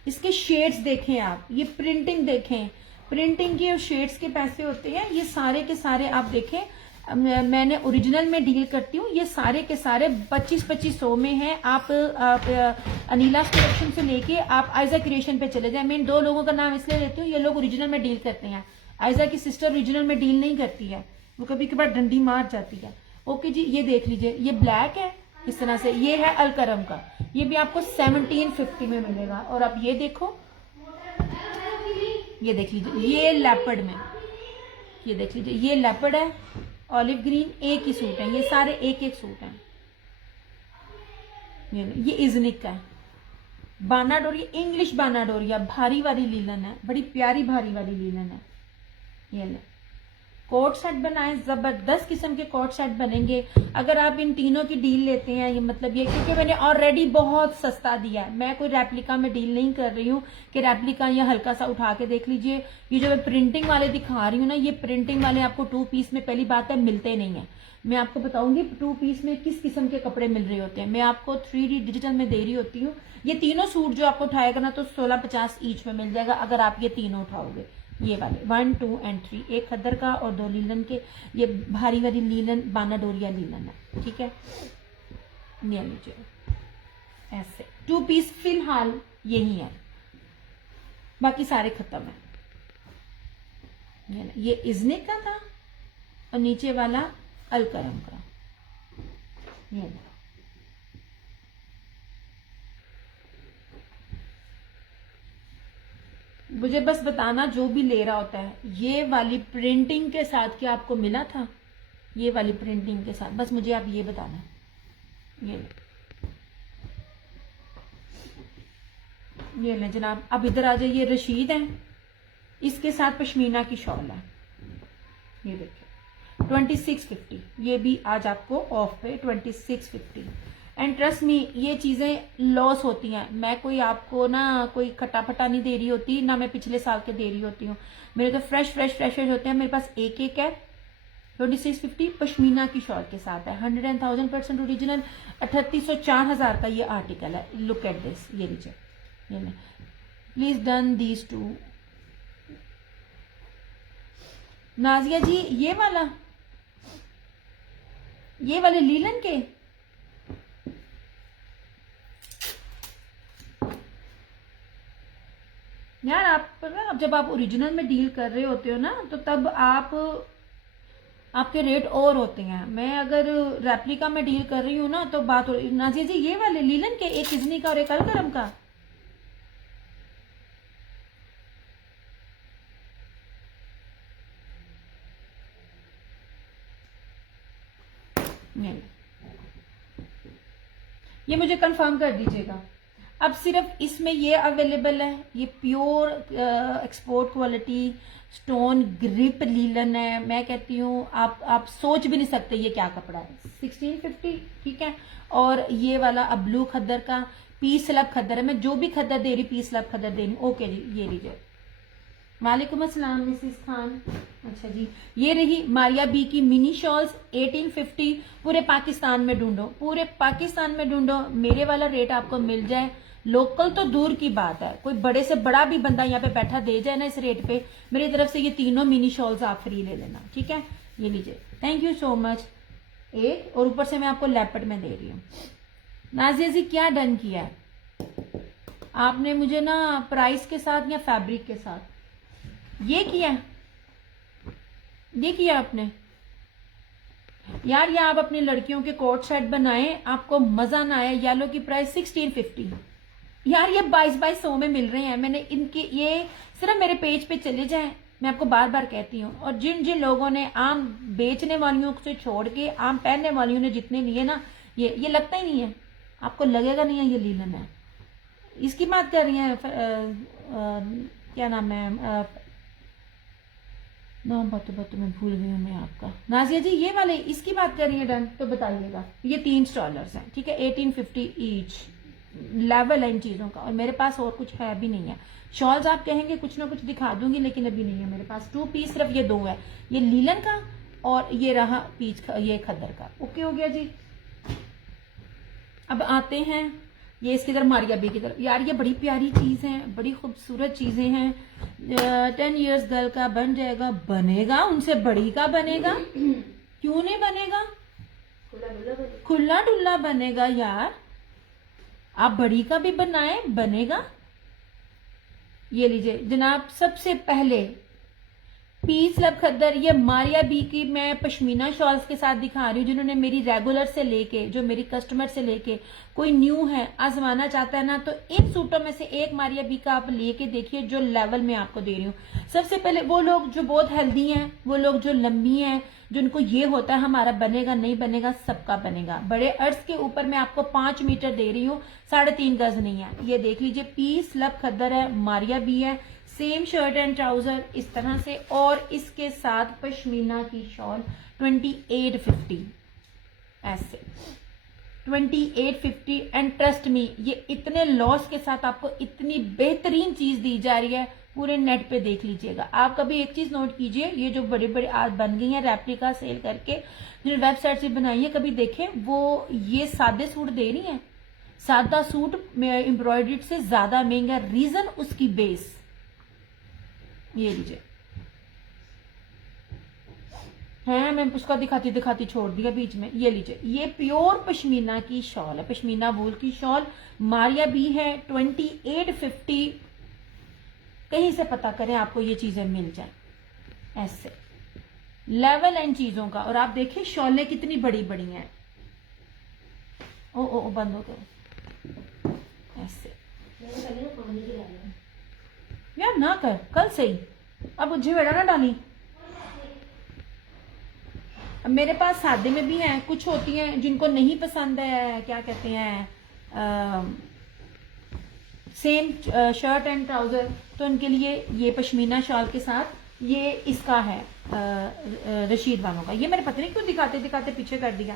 इसके शेड्स देखें आप, ये प्रिंटिंग देखें, प्रिंटिंग की और शेड्स के पैसे होते हैं। ये सारे के सारे आप देखें, मैंने ओरिजिनल में डील करती हूँ। ये सारे के सारे 2500 में है। आप अनिला कलेक्शन से लेके आप आयजा क्रिएशन पे चले जाए। मैं इन 2 लोगों का नाम इसलिए लेती हूँ, ये लोग ओरिजिनल में डील करते हैं। आयजा की सिस्टर ओरिजिनल में डील नहीं करती है, वो कभी कभार डंडी मार जाती है। ओके जी, ये देख लीजिए, ये ब्लैक है इस तरह से। ये है अलकरम का, ये भी आपको 1750 में मिलेगा। और आप ये देखो, ये देख लीजिए, ये लेपर्ड में, ये देख लीजिए, ये लेपर्ड है, ऑलिव ग्रीन, एक ही सूट है। ये सारे एक एक सूट हैं। ये इजनिक का है, बाना डोरिया, इंग्लिश बाना डोरिया, भारी वाली लीलन है, बड़ी प्यारी भारी वाली लीलन है। ये ले कोट सेट बनाए, जबरदस्त किस्म के कोट सेट बनेंगे अगर आप इन तीनों की डील लेते हैं। ये मतलब ये क्योंकि मैंने ऑलरेडी बहुत सस्ता दिया है, मैं कोई रेप्लिका में डील नहीं कर रही हूँ कि रेप्लिका या हल्का सा उठा के देख लीजिए। ये जो मैं प्रिंटिंग वाले दिखा रही हूँ ना, ये प्रिंटिंग वाले आपको 2 पीस में पहली बात है मिलते नहीं है। मैं आपको बताऊंगी 2 पीस में किस किस्म के कपड़े मिल रहे होते हैं। मैं आपको 3D डिजिटल में दे रही होती हूँ। ये तीनों सूट जो आपको उठाएगा ना तो 1650 ईच में मिल जाएगा अगर आप ये तीनों उठाओगे। ये वाले 1, 2 और 3, एक खद्दर का और 2 लीलन के। ये भारी वाली लीलन बाना डोरिया लीलन है, ठीक है। ये लीजिए ऐसे 2 पीस फिलहाल यही है, बाकी सारे खत्म है। ये इजनिक का था और नीचे वाला अलकरम का। ये मुझे बस बताना जो भी ले रहा होता है, ये वाली प्रिंटिंग के साथ क्या आपको मिला था, ये वाली प्रिंटिंग के साथ, बस मुझे आप ये बताना। ये ले जनाब, अब इधर आ जाइए। रशीद है, इसके साथ पश्मीना की शॉल है। ये देखिए 2650, ये भी आज आपको ऑफ पे 2650। एंड ट्रस्ट मी, ये चीजें लॉस होती हैं। मैं कोई आपको ना कोई खट्टा नहीं दे रही होती, ना मैं पिछले साल के दे रही होती हूँ। मेरे तो फ्रेश होते हैं। मेरे पास एक एक है 2650 पश्मीना की शॉल के साथ है। 100,000% ओरिजिनल 3804,000 का ये आर्टिकल है। लुक एट दिस, ये लीजिए, ये please done these 2। Nazia ji ये वाले लीलन के यार, आप ना जब आप ओरिजिनल में डील कर रहे होते हो ना तो तब आपके रेट और होते हैं। मैं अगर रेप्लिका में डील कर रही हूँ ना तो बात हो। नाजिया जी ये वाले लीलन के, एक इजनी का और एक अलकरम का। ये मुझे कंफर्म कर दीजिएगा। अब सिर्फ इसमें ये अवेलेबल है, ये pure export quality stone grip linen है। मैं कहती हूँ आप सोच भी नहीं सकते ये क्या कपड़ा है। 1650, ठीक है। और ये वाला अब ब्लू खद्दर का पीस स्लब खद्दर है। मैं जो भी खद्दर दे रही पीस स्लब खद्दर दे रही। ओके जी, ये लीजिए। वालेकुम अस्सलाम मिसिस खान। अच्छा जी, ये रही मारिया बी की मिनी शॉल्स 1850। पूरे पाकिस्तान में ढूंढो, पूरे पाकिस्तान में ढूंढो, मेरे वाला रेट आपको मिल जाए। लोकल तो दूर की बात है, कोई बड़े से बड़ा भी बंदा यहाँ पे बैठा दे जाए ना इस रेट पे, मेरी तरफ से ये तीनों मिनी शॉल्स आप फ्री ले लेना, ठीक है। ये लीजिए, थैंक यू सो मच। एक और ऊपर से मैं आपको लेपर्ड में दे रही हूँ। नाजिया जी क्या डन किया है आपने मुझे ना, प्राइस के साथ या फैब्रिक के साथ? ये किया आपने यार। ये आप अपनी लड़कियों के कोट सेट बनाए, आपको मजा ना आया। येलो की प्राइस 1650 यार, ये 2200 में मिल रहे हैं। मैंने इनके ये सिर्फ मेरे पेज पे चले जाएं, मैं आपको बार बार कहती हूँ। और जिन जिन लोगों ने आम बेचने वालियों से छोड़ के आम पहनने वालियों ने जितने लिए ना, ये लगता ही नहीं है, आपको लगेगा नहीं है ये लीलन है। इसकी बात कर रही है क्या नाम है, नाम बात मैं भूल गई हूँ मैं आपका, नाजिया जी ये वाले इसकी बात कर रही है। डन, तो बताइएगा। ये 3 स्टॉलर्स हैं, ठीक है, 1850 ईच। लेवल है इन चीजों का, और मेरे पास और कुछ है भी नहीं है। शॉल्स आप कहेंगे कुछ ना कुछ दिखा दूंगी, लेकिन अभी नहीं है मेरे पास। 2 पीस सिर्फ ये 2 है, ये लीलन का और ये रहा पीच ये खद्दर का। ओके हो गया जी। अब आते हैं ये इसकी तरफ, मारिया बी की तरफ। यार ये बड़ी प्यारी चीज है, बड़ी खूबसूरत चीजें हैं। 10 इयर्स गर्ल का बन जाएगा, बनेगा, उनसे बड़ी का बनेगा, क्यों नहीं बनेगा, खुला डुल्ला बनेगा यार। आप बड़ी का भी बनाए, बनेगा। ये लीजिए जनाब, सबसे पहले पीस लब खद्दर, ये मारिया बी की मैं पश्मीना शॉल्स के साथ दिखा रही हूँ, जिन्होंने मेरी रेगुलर से लेके, जो मेरी कस्टमर से लेके कोई न्यू है आजमाना चाहता है ना, तो इन सूटों में से एक मारिया बी का आप लेके देखिए, जो लेवल में आपको दे रही हूँ। सबसे पहले वो लोग जो बहुत हेल्दी हैं, वो लोग जो लंबी हैं, जिनको ये होता है हमारा बनेगा नहीं बनेगा, सबका बनेगा। बड़े अर्ज के ऊपर मैं आपको 5 मीटर दे रही हूँ, 3.5 गज नहीं है। ये देख लीजिए, पीस लब खद्दर है, मारिया बी है, सेम शर्ट एंड ट्राउजर इस तरह से, और इसके साथ पश्मीना की शॉल 2850 ऐसे, 2850। एंड ट्रस्ट मी, ये इतने लॉस के साथ आपको इतनी बेहतरीन चीज दी जा रही है, पूरे नेट पे देख लीजिएगा। आप कभी एक चीज नोट कीजिए, ये जो बड़े बड़े आज बन गई हैं रेप्लिका सेल करके, जिन्होंने वेबसाइट से बनाई है, कभी देखें वो ये सादे सूट दे रही हैं। सादा सूट एम्ब्रॉयडर्ड से ज्यादा महंगा, रीजन उसकी बेस। ये लीजिए है, मैं उसका दिखाती दिखाती छोड़ दिया बीच में। ये लीजिए, ये प्योर पश्मीना की शॉल है, पश्मीना वूल की शॉल, मारिया बी है, 2850। कहीं से पता करें, आपको ये चीजें मिल जाए ऐसे लेवल एंड चीजों का। और आप देखिए शॉलें कितनी बड़ी बड़ी हैं। ओ बंद हो गए ऐसे। यार ना कर, कल से ही अब झिवेड़ा ना डाली। अब मेरे पास सादे में भी हैं, कुछ होती हैं जिनको नहीं पसंद है, क्या कहते हैं, सेम शर्ट एंड ट्राउजर, तो उनके लिए ये पश्मीना शॉल के साथ ये इसका है रशीद वालों का। ये मैंने पता नहीं क्यों दिखाते दिखाते पीछे कर दिया।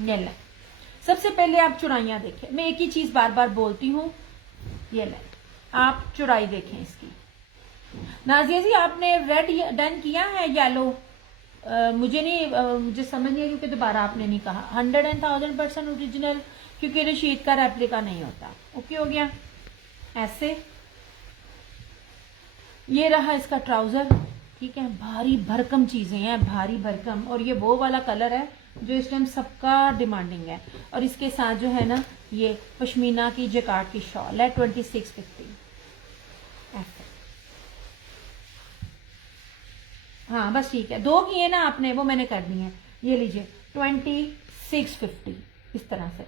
ये ले, सबसे पहले आप चुराइयां देखें। मैं एक ही चीज बार बार बोलती हूँ, ये ले आप चुराई देखें इसकी। नाजिया जी आपने रेड डन किया है, येलो मुझे नहीं मुझे समझ नहीं है, क्योंकि दोबारा आपने नहीं कहा। 100% ओरिजिनल, क्योंकि रशीद का रेप्लिका नहीं होता। ओके हो गया ऐसे। ये रहा इसका ट्राउजर, ठीक है, भारी भरकम चीजें हैं, भारी भरकम। और ये वो वाला कलर है जो इस टाइम सबका डिमांडिंग है। और इसके साथ जो है ना, ये पश्मीना की जैकार्ड की शॉल है, 2650 ऐसे। हाँ बस ठीक है, 2 किए ना आपने, वो मैंने कर दी है। ये लीजिए 2650 इस तरह से।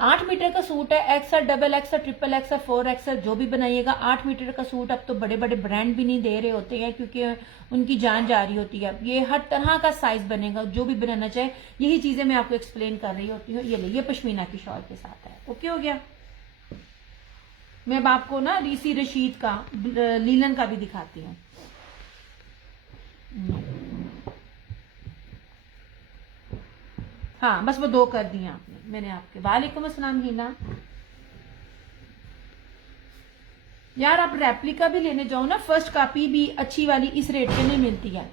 8 मीटर का सूट है, XL, double XL, triple XL, 4 XL, जो भी बनाइएगा। 8 मीटर का सूट अब तो बड़े बड़े ब्रांड भी नहीं दे रहे होते हैं, क्योंकि उनकी जान जा रही होती है। ये हर तरह का साइज बनेगा, जो भी बनाना चाहे। यही चीजें मैं आपको एक्सप्लेन कर रही होती हूँ। ये ले, ये पश्मीना की शॉल के साथ है। ओके हो गया। मैं अब आपको ना रीसी रशीद का लीलन का भी दिखाती हूँ। हाँ बस वो 2 कर दिए आपने, मैंने आपके। वालेकुम अस्सलाम हीना। यार आप रेप्लिका भी लेने जाओ ना, फर्स्ट कॉपी भी अच्छी वाली इस रेट पे नहीं मिलती है।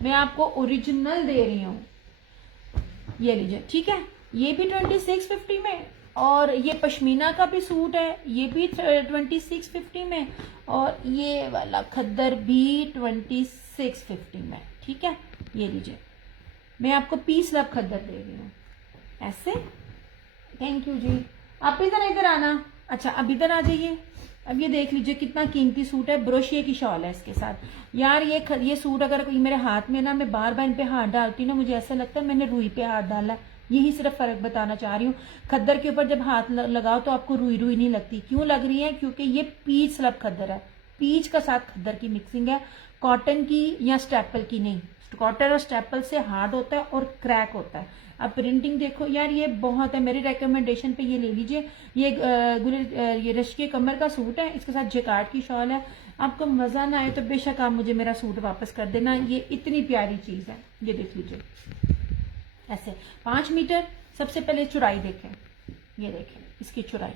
मैं आपको ओरिजिनल दे रही हूँ। ये लीजिए, ठीक है, ये भी 2650 में, और ये पश्मीना का भी सूट है, ये भी 2650 में, और ये वाला खद्दर भी 2650 में, ठीक है। ये लीजिए, मैं आपको पीस लब खद्दर दे रही हूँ ऐसे। थैंक यू जी। आप इधर इधर आना। अच्छा अब इधर आ जाइए। अब ये देख लीजिए कितना कीमती सूट है, ब्रोशिये की शॉल है इसके साथ। यार ये सूट अगर कोई मेरे हाथ में ना, मैं बार बार इन पे हाथ डालती हूँ ना, मुझे ऐसा लगता है मैंने रुई पे हाथ डाला। यही सिर्फ फर्क बताना चाह रही हूँ। खद्दर के ऊपर जब हाथ लगाओ तो आपको रुई रुई नहीं लगती। क्यों लग रही है? क्योंकि ये पीच लब खद्दर है, पीच का साथ खद्दर की मिक्सिंग है, कॉटन की या स्टेपल की नहीं। कॉटर और स्टेपल से हार्ड होता है और क्रैक होता है। अब प्रिंटिंग देखो यार, ये बहुत है, मेरी रिकमेंडेशन पे ये ले लीजिए। ये रश्के कमर का सूट है, इसके साथ जेकार्ड की शॉल है। आपको मजा ना आए तो बेशक आप मुझे मेरा सूट वापस कर देना, ये इतनी प्यारी चीज है। ये देख लीजिए ऐसे 5 मीटर। सबसे पहले चौड़ाई देखें, ये देखें इसकी चौड़ाई,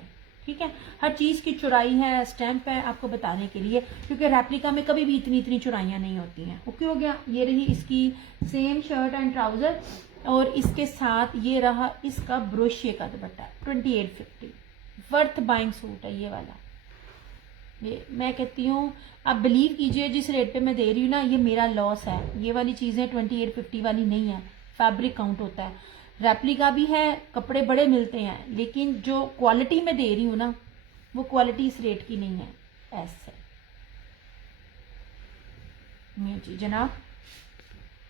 ठीक है, हर चीज की चौड़ाई है, स्टैंप है आपको बताने के लिए, क्योंकि रेप्लिका में कभी भी इतनी इतनी चौड़ाइयां नहीं होती हैं। ओके हो गया। ये रही इसकी सेम शर्ट एंड ट्राउजर, और इसके साथ ये रहा इसका ब्रोशिये का दुपट्टा 2850। वर्थ बाइंग सूट है ये वाला। ये मैं कहती हूँ, आप बिलीव कीजिए जिस रेट पे मैं दे रही हूँ ना, ये मेरा लॉस है। ये वाली चीजें 2850 वाली नहीं है, फैब्रिक काउंट होता है। रेप्लिका भी है, कपड़े बड़े मिलते हैं, लेकिन जो क्वालिटी मैं दे रही हूँ ना, वो क्वालिटी इस रेट की नहीं है। ऐसे ये जी जनाब,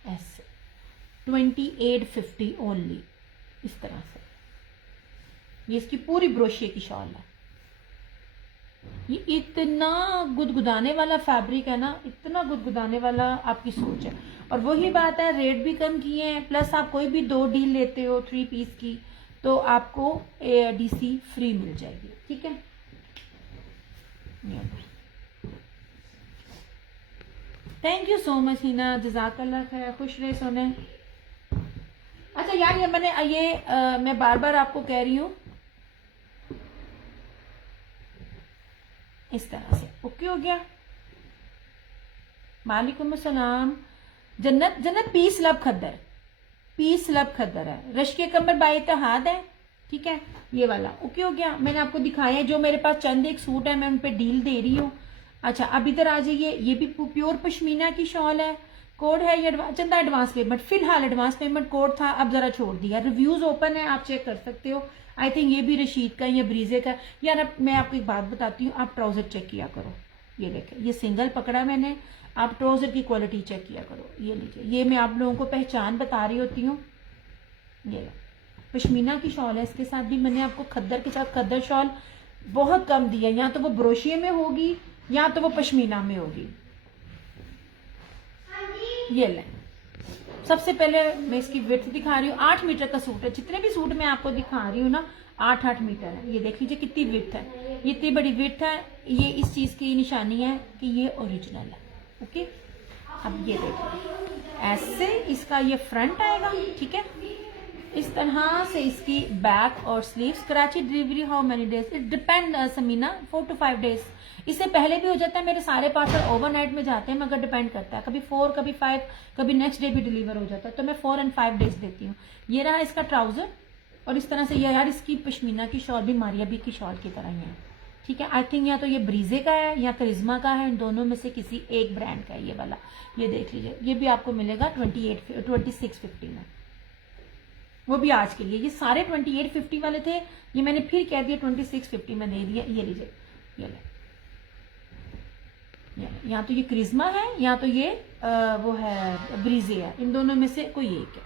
ऐसे 2850 ओनली, इस तरह से। ये इसकी पूरी ब्रोशिये की शॉल है। ये इतना गुदगुदाने वाला फैब्रिक है ना, इतना गुदगुदाने वाला, आपकी सोच है। और वही बात है, रेट भी कम किए हैं, प्लस आप कोई भी 2 डील लेते हो 3 पीस की, तो आपको ADC फ्री मिल जाएगी, ठीक है। Thank you so much Hina, जज़ाकल्लाह खैर, खुश रहे सोने। अच्छा यार, ये मैं बार बार आपको कह रही हूँ, इस तरह से। ओके हो गया। वालेकुम अस्सलाम। जन्नत पीस लब खद्दर, पीस लब खद्दर है, रश्के कमर बाय इत्तेहाद है, ठीक है, ये वाला। ओके हो गया। मैंने आपको दिखाया है, जो मेरे पास चंद एक सूट है मैं उन पे डील दे रही हूँ। अच्छा अब इधर आ जाइए, ये भी प्योर पश्मीना की शॉल है। कोड है ये चंदा एडवांस पेमेंट, फिलहाल एडवांस पेमेंट कोड था, अब जरा छोड़ दिया। रिव्यूज ओपन है, आप चेक कर सकते हो। आई थिंक ये भी रशीद का या ब्रीजे का। यार अब मैं आपको एक बात बताती हूँ, आप ट्राउजर चेक किया करो। ये देखें, ये सिंगल पकड़ा मैंने, आप ट्राउजर की क्वालिटी चेक किया करो। ये लीजिए, ये मैं आप लोगों को पहचान बता रही होती हूँ। ये पश्मीना की शॉल है, इसके साथ भी मैंने आपको खद्दर के साथ खद्दर शॉल बहुत कम दी है। या तो वो ब्रोशिये में होगी या तो वो पश्मीना में होगी। ये लें, सबसे पहले मैं इसकी विड्थ दिखा रही हूँ। 8 मीटर का सूट है, जितने भी सूट मैं आपको दिखा रही हूँ ना 8-8 मीटर है। ये देख लीजिए कितनी विड्थ है, ये इतनी बड़ी विड्थ है। ये इस चीज की निशानी है कि ये ओरिजिनल है। ओके, अब ये देखिए, ऐसे इसका ये फ्रंट आएगा, ठीक है, इस तरह से इसकी बैक और sleeve. Karachi delivery how many days? It depend Samina, 4 to 5 days. इससे पहले भी हो जाता है, मेरे सारे पार्सल ओवरनाइट में जाते हैं, मगर डिपेंड करता है, कभी 4 कभी 5 कभी नेक्स्ट डे भी डिलीवर हो जाता है, तो मैं 4 and 5 डेज देती हूँ। ये रहा इसका ट्राउजर, और इस तरह से ये यार इसकी पश्मीना की शॉल भी मारिया बी की शॉल की तरह ही है, ठीक है। आई थिंक या तो ये ब्रीजे का है या करिश्मा का है, इन दोनों में से किसी एक ब्रांड का है ये वाला। ये देख लीजिए, ये भी आपको मिलेगा 2650 में, वो भी आज के लिए। ये सारे 2850 वाले थे, ये मैंने फिर कह दिया 2650 में दे दिया। ये लीजिए, ये ले, या तो ये क्रिज्मा है या तो ये वो है ब्रीजे है, इन दोनों में से कोई एक है।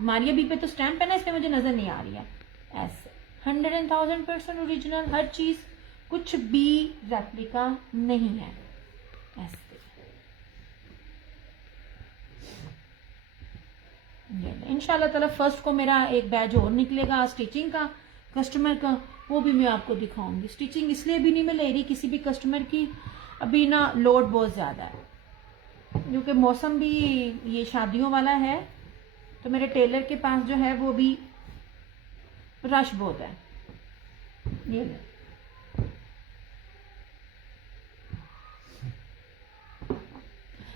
मारिया बी पे तो स्टैंप है ना, इसमें मुझे नजर नहीं आ रही है। ऐसे 100,000% ओरिजिनल, हर चीज, कुछ भी रेप्लिका नहीं है। ऐसे इंशाल्लाह ताला फर्स्ट को मेरा एक बैच और निकलेगा स्टिचिंग का, कस्टमर का, वो भी मैं आपको दिखाऊंगी। स्टिचिंग इसलिए भी नहीं मैं ले रही किसी भी कस्टमर की, अभी ना लोड बहुत ज्यादा है, क्योंकि मौसम भी ये शादियों वाला है, तो मेरे टेलर के पास जो है वो भी रश बहुत है। ये ले,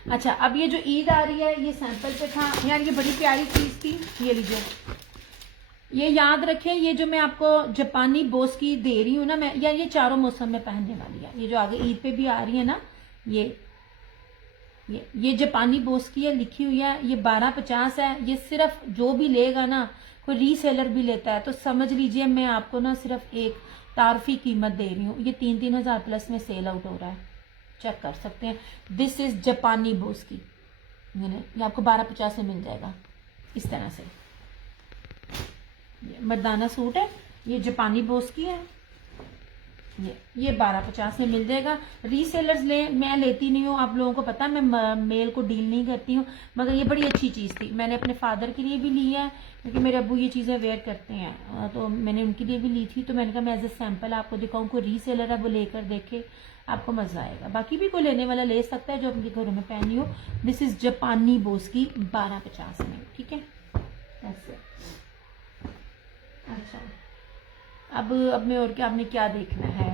अच्छा अब ये जो ईद आ रही है, ये सैंपल पे था यार, ये बड़ी प्यारी चीज थी। ये लीजिए, ये याद रखें, ये जो मैं आपको जापानी बोस की दे रही हूँ ना मैं, यार ये चारों मौसम में पहनने वाली है। ये जो आगे ईद पे भी आ रही है ना, ये जापानी बोस की है, लिखी हुई है, ये 1250 है। ये सिर्फ जो भी लेगा ना, कोई रीसेलर भी लेता है तो समझ लीजिए मैं आपको ना सिर्फ एक तारफी कीमत दे रही हूँ। ये 3-3 हजार प्लस में सेल आउट हो रहा है, चेक कर सकते हैं। दिस इज जापानी बोस की, ये आपको 1250 में मिल जाएगा इस तरह से। ये मर्दाना सूट है, ये जापानी बोस की है, ये 1250 में मिल जाएगा। रीसेलर्स ले, मैं लेती नहीं हूँ, आप लोगों को पता है मैं मेल को डील नहीं करती हूँ, मगर ये बड़ी अच्छी चीज़ थी। मैंने अपने फादर के लिए भी ली है क्योंकि मेरे अब्बू ये चीज़ें वेयर करते हैं, तो मैंने उनके लिए भी ली थी। तो मैंने कहा मैं एज ए सैम्पल आपको दिखाऊँ, कोई रीसेलर है वो लेकर देखे, आपको मजा आएगा। बाकी भी कोई लेने वाला ले सकता है जो अपने घरों में पहनी हो। दिस इज जापानी बोस की 1250 में, ठीक है ऐसे। अच्छा अब मैं और क्या, आपने क्या देखना है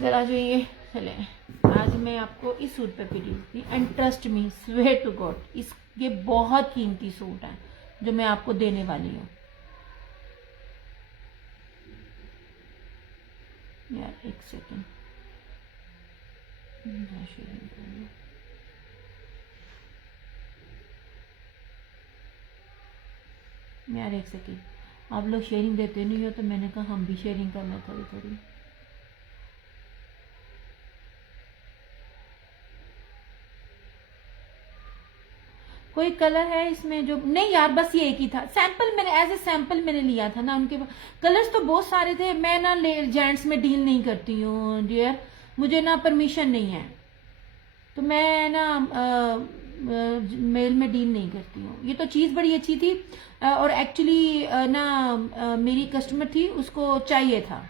जरा जो ये चले। आज मैं आपको इस सूट पे पीटी थी and trust me swear to God, इस ये बहुत कीमती सूट है जो मैं आपको देने वाली हूँ। यार एक सेकेंड, यार एक सेकेंड, आप लोग शेयरिंग देते नहीं हो तो मैंने कहा हम भी शेयरिंग करना थोड़ी थोड़ी। कोई कलर है इसमें जो नहीं यार, बस ये एक ही था सैंपल, मैंने एज ए सैंपल मैंने लिया था ना। उनके कलर्स तो बहुत सारे थे, मैं ना जेंट्स में डील नहीं करती हूँ डियर, मुझे ना परमिशन नहीं है, तो मैं ना मेल में डील नहीं करती हूँ। ये तो चीज़ बड़ी अच्छी थी और एक्चुअली ना मेरी कस्टमर थी, उसको चाहिए था,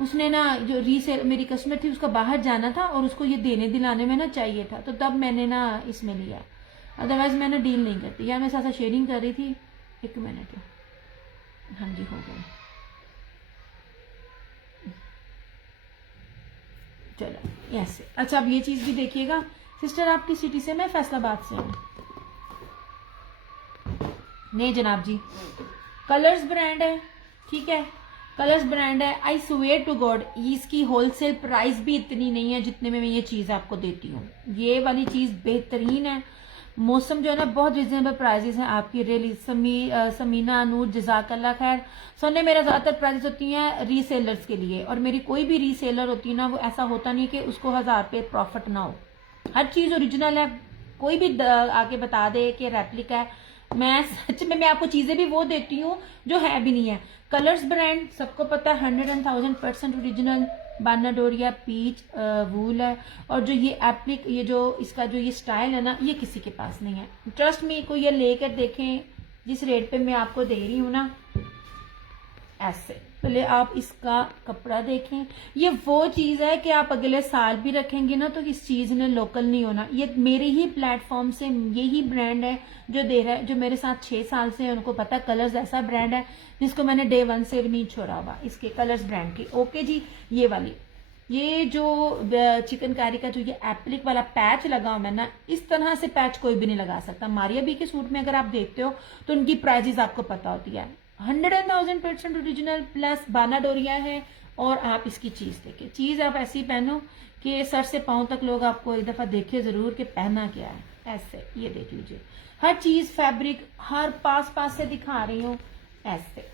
उसने ना जो रीसेल मेरी कस्टमर थी उसका बाहर जाना था और उसको ये देने दिलाने में ना चाहिए था, तो तब मैंने ना इसमें लिया, अदरवाइज मैंने डील नहीं करती। यार मैं साथ शेयरिंग कर रही थी, एक मिनट, हाँ जी हो गए, चलो ऐसे। अच्छा अब ये चीज़ भी देखिएगा सिस्टर, आपकी सिटी से, मैं फैसलाबाद से हूँ। नहीं जनाब जी, कलर्स ब्रांड है, ठीक है कलर्स ब्रांड है। आई स्वेयर टू गॉड इसकी होलसेल प्राइस भी इतनी नहीं है जितने में मैं ये चीज़ आपको देती हूँ। ये वाली चीज़ बेहतरीन है, मौसम जो है ना बहुत रिजनेबल प्राइजेस हैं आपकी रियली। समीना नूर जजाकल्ला खैर। सोने मेरा ज़्यादातर प्राइजेस होती हैं रीसेलर्स के लिए, और मेरी कोई भी रीसेलर होती है ना वो ऐसा होता नहीं कि उसको 1000 रुपये प्रॉफिट ना हो, हर चीज़ ओरिजिनल है। कोई भी आके बता दे कि रेप्लिका है, मैं सच में मैं आपको चीज़ें भी वो देती हूँ जो है भी नहीं है। कलर्स ब्रांड सबको पता है 100,000% ओरिजिनल, बानाडोरिया पीच वूल है, और जो ये एप्लिक ये जो इसका जो ये स्टाइल है ना ये किसी के पास नहीं है। ट्रस्ट मी को ये लेकर देखें जिस रेट पे मैं आपको दे रही हूँ ना, ऐसे पहले आप इसका कपड़ा देखें। ये वो चीज़ है कि आप अगले साल भी रखेंगे ना तो इस चीज़ ने लोकल नहीं होना। ये मेरे ही प्लेटफॉर्म से यही ब्रांड है जो दे रहा है, जो मेरे साथ 6 साल से है, उनको पता कलर्स ऐसा ब्रांड है जिसको मैंने डे 1 से नहीं छोड़ा हुआ, इसके कलर्स ब्रांड की। ओके जी, ये वाली ये जो चिकनकारी का जो ये एप्लिक वाला पैच लगा हुआ है ना, इस तरह से पैच कोई भी नहीं लगा सकता। मारिया बी के सूट में अगर आप देखते हो तो उनकी प्राइजेस आपको पता होती है, 100,000% ओरिजिनल प्लस बानाडोरिया है। और आप इसकी चीज देखिए, चीज आप ऐसी पहनो कि सर से पांव तक लोग आपको एक दफा देखे जरूर कि पहना क्या है। ऐसे ये देख लीजिए, हर चीज फैब्रिक हर पास से दिखा रही हूँ। ऐसे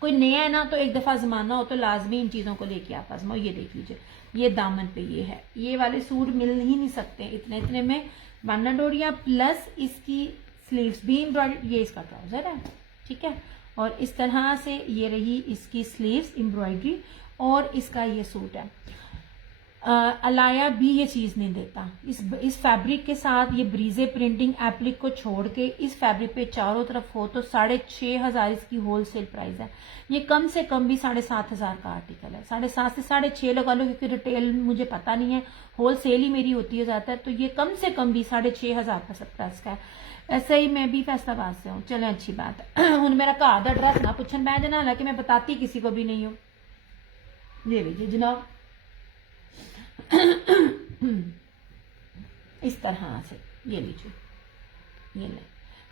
कोई नया है ना तो एक दफा जमाना हो तो लाजमी इन चीजों को लेके आप आजमाओ। ये देख लीजिए, ये दामन पे ये है, ये वाले सूट मिल ही नहीं सकते इतने में। बानाडोरिया प्लस इसकी स्लीव्स भी एम्ब्रॉयडर्ड, ये इसका ट्राउजर है, ठीक है। और इस तरह से ये रही इसकी स्लीव्स एम्ब्रॉयडरी, और इसका ये सूट है। अलाया भी ये चीज नहीं देता। इस फैब्रिक के साथ ये ब्रीजे प्रिंटिंग एप्लिक को छोड़ के इस फैब्रिक पे चारों तरफ हो तो 6,500 इसकी होलसेल प्राइस है। ये कम से कम भी 7,500 का आर्टिकल है, 7,500 से 6,500 लगा लो, क्योंकि रिटेल मुझे पता नहीं है, होलसेल ही मेरी होती है ज्यादातर। तो ये कम से कम भी 6,500 का सब प्राइस का है। ऐसे ही मैं भी फैसलाबाद से हूँ, चले अच्छी बात है। हूँ मेरा घर का एड्रेस ना पूछन मैं जना, हालांकि मैं बताती किसी को भी नहीं हूँ। ये लीजिए जनाब, इस तरह से ये लीजिए, ये ले।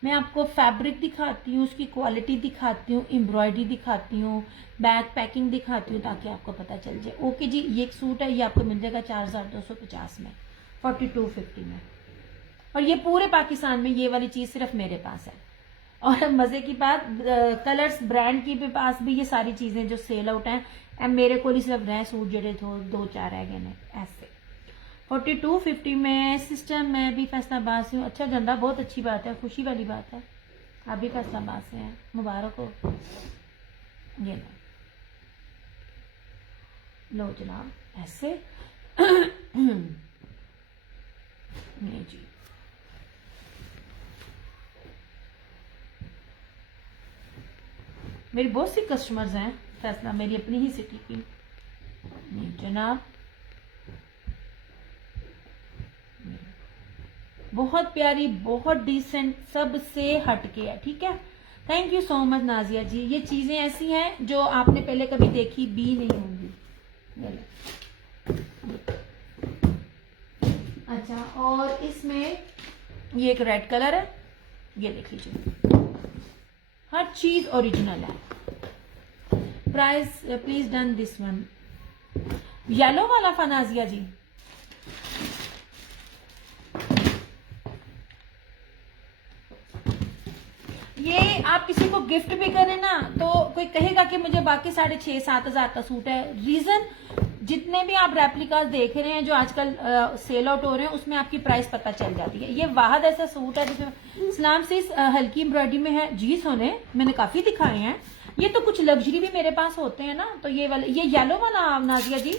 मैं आपको फैब्रिक दिखाती हूँ, उसकी क्वालिटी दिखाती हूँ, एम्ब्रॉयडरी दिखाती हूँ, बैक पैकिंग दिखाती हूँ ताकि आपको पता चल जाए। ओके जी, ये एक सूट है, ये आपको मिल जाएगा 4,250 में, 4250 में। और ये पूरे पाकिस्तान में ये वाली चीज सिर्फ मेरे पास है। और मजे की बात, कलर्स ब्रांड की भी पास भी ये सारी चीजें जो सेल आउट हैं, मेरे को ही सिर्फ रहे सूट जड़े 2-4 रह गए ने। ऐसे 4250 में सिस्टम, मैं भी फैसलाबाद से हूँ। अच्छा झंडा, बहुत अच्छी बात है, खुशी वाली बात है, आप भी फैसलाबाद से हैं, मुबारक हो। ये लो, लो जनाब, ऐसे नहीं जी, मेरी बहुत सी कस्टमर्स हैं फैसला, मेरी अपनी ही सिटी की। नहीं जनाब, बहुत प्यारी, बहुत डिसेंट, सबसे हटके है, ठीक है। Thank you so much Nazia ji. ये चीजें ऐसी हैं जो आपने पहले कभी देखी भी नहीं होंगी। ये लो। अच्छा, और इसमें ये एक रेड कलर है, ये देख लीजिए, हर चीज ओरिजिनल है। Price please done this one, yellow वाला फनाजिया जी। ये आप किसी को गिफ्ट भी करें ना तो कोई कहेगा कि मुझे बाकी 6,500-7,000 का सूट है। रीजन, जितने भी आप रेप्लिकास देख रहे हैं जो आजकल सेल आउट हो रहे हैं, उसमें आपकी प्राइस पता चल जाती है। ये वाहद ऐसा सूट है जिसमें इस्लाम से हल्की एम्ब्रॉयडरी में है जी। सोने मैंने काफी दिखाए हैं, ये तो कुछ लग्जरी भी मेरे पास होते हैं ना, तो ये वाले, ये येलो वाला नाजिया जी।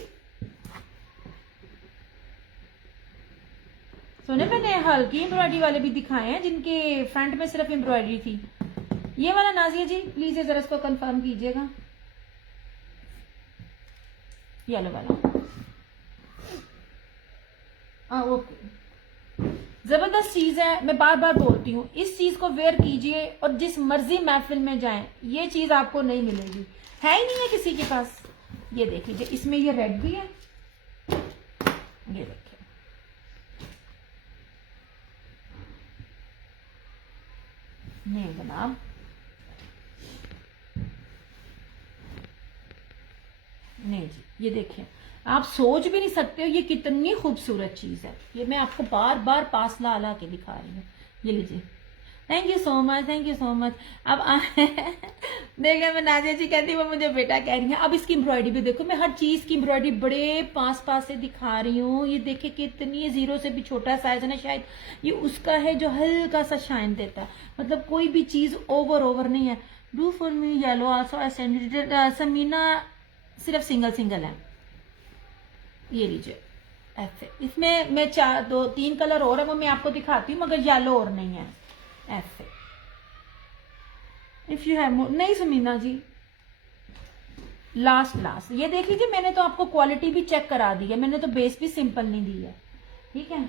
सोने मैंने हल्की एम्ब्रॉयडरी वाले भी दिखाए हैं जिनके फ्रंट में सिर्फ एम्ब्रॉयडरी थी। ये वाला नाजिया जी प्लीज जरा इसको कंफर्म कीजिएगा, येलो वाला। ओके, जबरदस्त चीज है, मैं बार बार बोलती हूँ, इस चीज को वेयर कीजिए और जिस मर्जी महफिल में जाएं, ये चीज आपको नहीं मिलेगी, है ही नहीं है किसी के पास। ये देख लीजिए, इसमें ये रेड भी है, ये देखिए, नहीं जनाब, नहीं जी, ये देखिए, आप सोच भी नहीं सकते हो ये कितनी खूबसूरत चीज है। ये मैं आपको बार बार पास ला ला के दिखा रही हूँ। ये लीजिए, thank you so much, thank you so much. अब देखिए, मैं नाजिया जी कहती हूँ, वो मुझे बेटा कह रही है। अब इसकी एम्ब्रॉयडरी भी देखो, मैं हर चीज की एम्ब्रॉयडरी बड़े पास पास से दिखा रही हूँ। ये देखिए कितनी, जीरो से भी छोटा साइज है ना, शायद ये उसका है जो हल्का सा शाइन देता है, मतलब कोई भी चीज ओवर नहीं है। Do for me yellow also send Samina, सिर्फ सिंगल सिंगल है। ये लीजिए ऐसे, इसमें मैं 3 कलर और है, वो मैं आपको दिखाती हूँ, मगर येलो और नहीं है। ऐसे, इफ यू हैव नहीं समीना जी, लास्ट ये देख लीजिए, मैंने तो आपको क्वालिटी भी चेक करा दी है, मैंने तो बेस भी सिंपल नहीं दी है, ठीक है।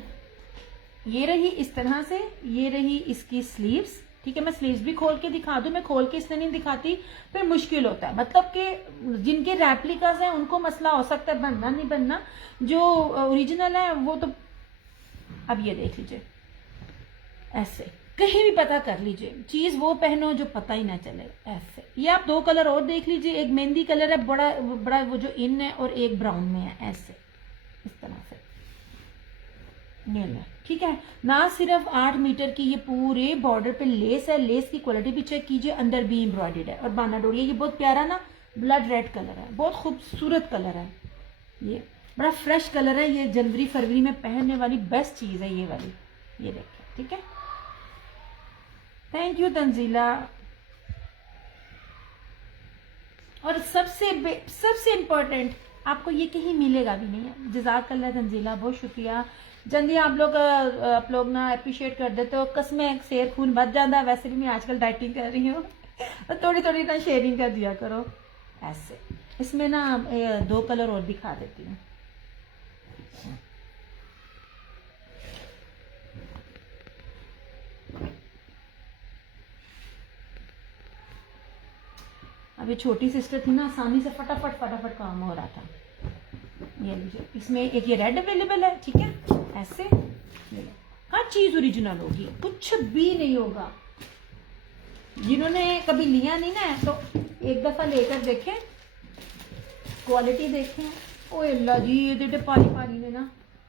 ये रही इस तरह से, ये रही इसकी स्लीव्स, ठीक है। मैं स्लीव्स भी खोल के दिखा दूं, मैं खोल के इसलिए नहीं दिखाती, फिर मुश्किल होता है, मतलब कि जिनके रेप्लिकास हैं उनको मसला हो सकता है बनना नहीं बनना, जो ओरिजिनल है वो तो। अब ये देख लीजिए, ऐसे कहीं भी पता कर लीजिए, चीज वो पहनो जो पता ही ना चले। ऐसे, ये आप 2 कलर और देख लीजिए, एक मेहंदी कलर है बड़ा बड़ा वो जो इन है, और एक ब्राउन में है। ऐसे, इस तरह से ये ले, ठीक है ना। सिर्फ 8 मीटर की ये पूरे बॉर्डर पे लेस है, लेस की क्वालिटी भी चेक कीजिए, अंदर भी एम्ब्रॉयडर्ड है, और बाना डोरी, ये बहुत प्यारा ना ब्लड रेड कलर है, बहुत खूबसूरत कलर है, ये बड़ा फ्रेश कलर है, ये जनवरी फरवरी में पहनने वाली बेस्ट चीज है ये वाली। ये देखिए, ठीक है। Thank you Tanzila. और सबसे इम्पोर्टेंट, आपको ये कहीं मिलेगा भी नहीं है। जज़ाकल्लाह तंजीला, बहुत शुक्रिया। जल्दी आप लोग ना अप्रिशिएट कर देते हो, कसमें शेर खून बच जाता है। वैसे भी मैं आजकल डाइटिंग कर रही हूँ, तो थोड़ी थोड़ी ना शेयरिंग कर दिया करो। ऐसे, इसमें ना 2 कलर और दिखा देती हूँ। अभी छोटी सिस्टर थी ना, आसानी से फटाफट काम हो रहा था। ये लीजिए, इसमें एक ये रेड अवेलेबल है, ठीक है। ऐसे हर चीज ओरिजिनल होगी, कुछ भी नहीं होगा। जिन्होंने कभी लिया नहीं ना, तो एक दफा लेकर देखें, क्वालिटी देखें। ओ अल्लाह जी, ये देखे पारी ने ना,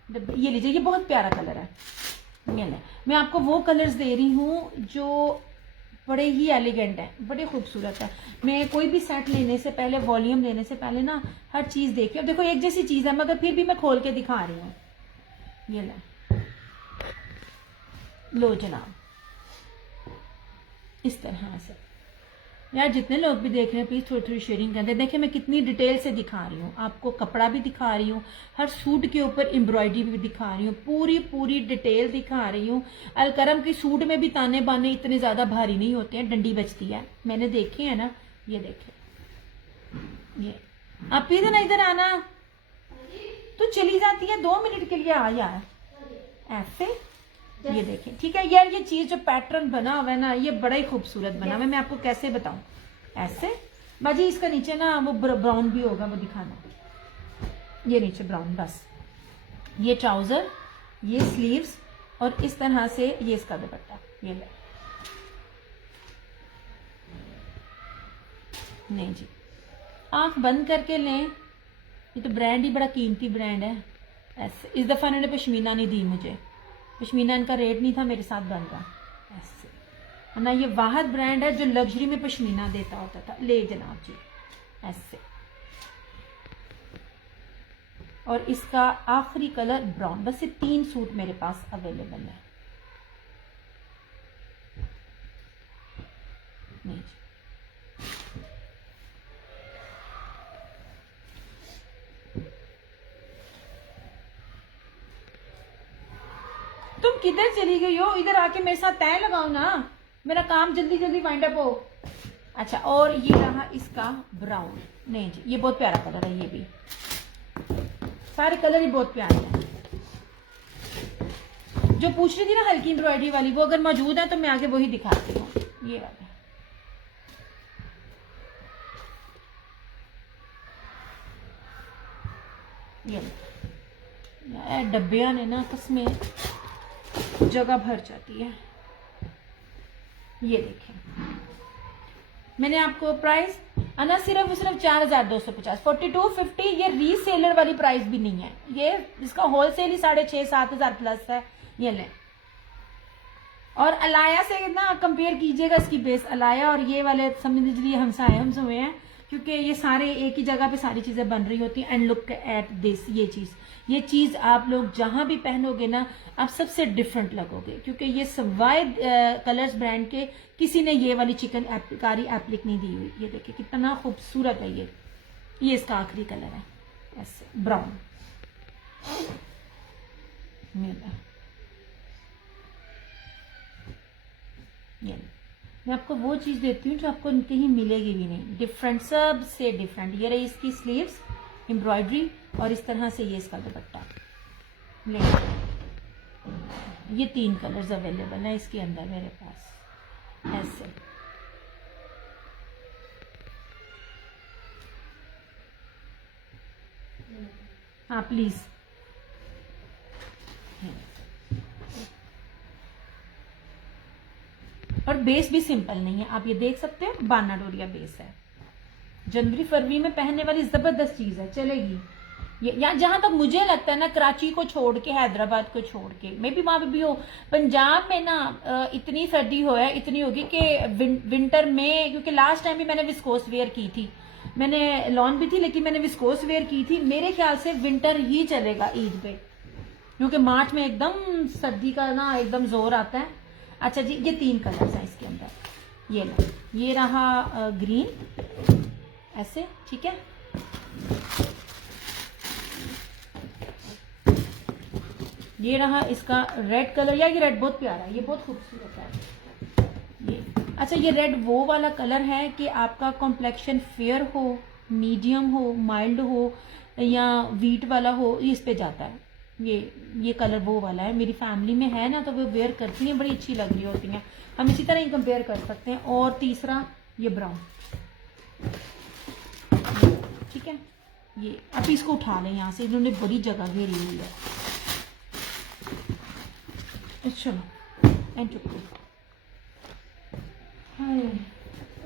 ये लीजिए, ये बहुत प्यारा कलर है। ये ले, मैं आपको वो कलर्स दे रही हूँ जो बड़े ही एलिगेंट है, बड़े खूबसूरत है। मैं कोई भी सेट लेने से पहले, वॉल्यूम लेने से पहले ना हर चीज देखी। अब देखो, एक जैसी चीज है, मगर फिर भी मैं खोल के दिखा रही हूँ। ये लो जनाब, इस तरह से यार जितने लोग भी देख रहे हैं प्लीज थोड़ी थोड़ी शेयरिंग करते हैं। देखिए मैं कितनी डिटेल से दिखा रही हूँ आपको, कपड़ा भी दिखा रही हूँ, हर सूट के ऊपर एम्ब्रॉयडरी भी दिखा रही हूँ, पूरी पूरी डिटेल दिखा रही हूँ। अलकरम के सूट में भी ताने बाने इतने ज्यादा भारी नहीं होते हैं, डंडी बचती है, मैंने देखे है ना। ये देखे, ये आप इधर आना, तो चली जाती है 2 मिनट के लिए, आ यार ऐसे। ये देखिए ठीक है यार, ये चीज जो पैटर्न बना हुआ है ना, ये बड़ा ही खूबसूरत बना हुआ है। मैं आपको कैसे बताऊं, ऐसे बाजी इसका नीचे ना वो ब्राउन भी होगा, वो दिखाना। ये नीचे ब्राउन, बस ये ट्राउजर, ये स्लीव्स, और इस तरह से ये इसका दुपट्टा। ये ले नहीं जी, आंख बंद करके लें, ये तो ब्रांड ही बड़ा कीमती ब्रांड है। ऐसे इस दफा इन्होंने पश्मीना नहीं दी मुझे, पश्मीना इनका रेट नहीं था मेरे साथ बन रहा ऐसे, वरना ये वाहद ब्रांड है जो लग्जरी में पश्मीना देता होता था। ले जनाब जी ऐसे, और इसका आखिरी कलर ब्राउन। बस ये 3 सूट मेरे पास अवेलेबल है। नहीं जी, तुम किधर चली गई हो, इधर आके मेरे साथ तय लगाओ ना, मेरा काम जल्दी जल्दी वाइंड अप हो। अच्छा, और ये रहा इसका ब्राउन। नहीं जी, ये बहुत प्यारा कलर है, ये भी सारे कलर ही बहुत प्यारे हैं। जो पूछ रही थी ना हल्की एम्ब्रॉयडरी वाली, वो अगर मौजूद है तो मैं आगे वही दिखाती हूँ। ये वाला ये डब्बिया ने ना कसमें जगह भर जाती है। ये देखें, मैंने आपको प्राइस आना सिर्फ 4,250, 4250। ये रीसेलर वाली प्राइस भी नहीं है, ये इसका होलसेल ही 6,500-7,000 प्लस है। ये लें, और अलाया से ना कंपेयर कीजिएगा इसकी बेस। अलाया और ये वाले समझ लीजिए हमसाए हम हुए हैं, क्योंकि ये सारे एक ही जगह पे सारी चीजें बन रही होती हैं। एंड लुक एट दिस, ये चीज आप लोग जहां भी पहनोगे ना, आप सबसे डिफरेंट लगोगे, क्योंकि ये सवाए कलर्स ब्रांड के किसी ने ये वाली चिकनकारी एप्लिक नहीं दी हुई। ये देखिए कितना खूबसूरत है ये इसका आखिरी कलर है ऐसे ब्राउन। ये मैं आपको वो चीज देती हूँ जो आपको कहीं मिलेगी भी नहीं, डिफरेंट, सबसे डिफरेंट। ये रही इसकी स्लीव्स, एम्ब्रॉयडरी, और इस तरह से ये इसका दुपट्टा। ले, ये 3 कलर्स अवेलेबल है इसके अंदर मेरे पास ऐसे। हाँ प्लीज, और बेस भी सिंपल नहीं है, आप ये देख सकते हैं, बाना डोरिया बेस है। जनवरी फरवरी में पहनने वाली जबरदस्त चीज है, चलेगी ये। या जहां तक मुझे लगता है ना, कराची को छोड़ के, हैदराबाद को छोड़ के, मैं भी वहां पे भी हो, पंजाब में ना इतनी सर्दी हो है, इतनी होगी कि विंटर में, क्योंकि लास्ट टाइम भी मैंने विस्कोस वेयर की थी, मैंने लॉन भी थी लेकिन मैंने विस्कोस वेयर की थी। मेरे ख्याल से विंटर ही चलेगा ईद पे, क्योंकि मार्च में एकदम सर्दी का ना एकदम जोर आता है। अच्छा जी, ये 3 कलर्स हैं इसके अंदर। ये लो, ये रहा ग्रीन ऐसे, ठीक है। ये रहा इसका रेड कलर, यार ये रेड बहुत प्यारा है, ये बहुत खूबसूरत है ये। अच्छा, ये रेड वो वाला कलर है कि आपका कॉम्प्लेक्शन फेयर हो, मीडियम हो, माइल्ड हो, या वीट वाला हो, इस पे जाता है। ये कलर वो वाला है, मेरी फैमिली में है ना, तो वो वेयर करती हैं, बड़ी अच्छी लग रही होती हैं। हम इसी तरह ही कंपेयर कर सकते हैं। और तीसरा ये ब्राउन, ठीक है। ये अब इसको उठा लें यहाँ से, इन्होंने बड़ी जगह घेरी हुई है। चलो एंड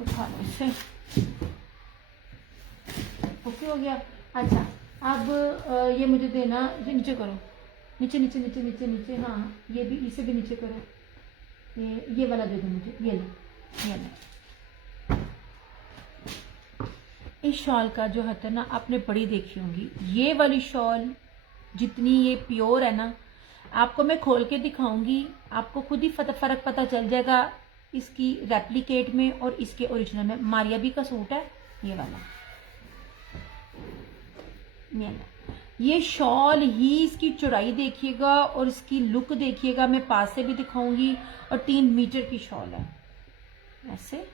उठा लो इसे, ओके हो गया। अच्छा, अब ये मुझे देना, नीचे करो, नीचे नीचे नीचे नीचे नीचे, हाँ ये भी, इसे भी नीचे करो। ये वाला दे दो मुझे, ये लो। इस शॉल का जो है ना, आपने बड़ी देखी होंगी, ये वाली शॉल जितनी ये प्योर है ना, आपको मैं खोल के दिखाऊंगी, आपको खुद ही फर्क पता चल जाएगा इसकी रेप्लिकेट में और इसके ओरिजिनल में। मारिया बी का सूट है ये वाला। ये शॉल ही इसकी चौड़ाई देखिएगा और इसकी लुक देखिएगा, मैं पास से भी दिखाऊंगी। और 3 मीटर की शॉल है ऐसे।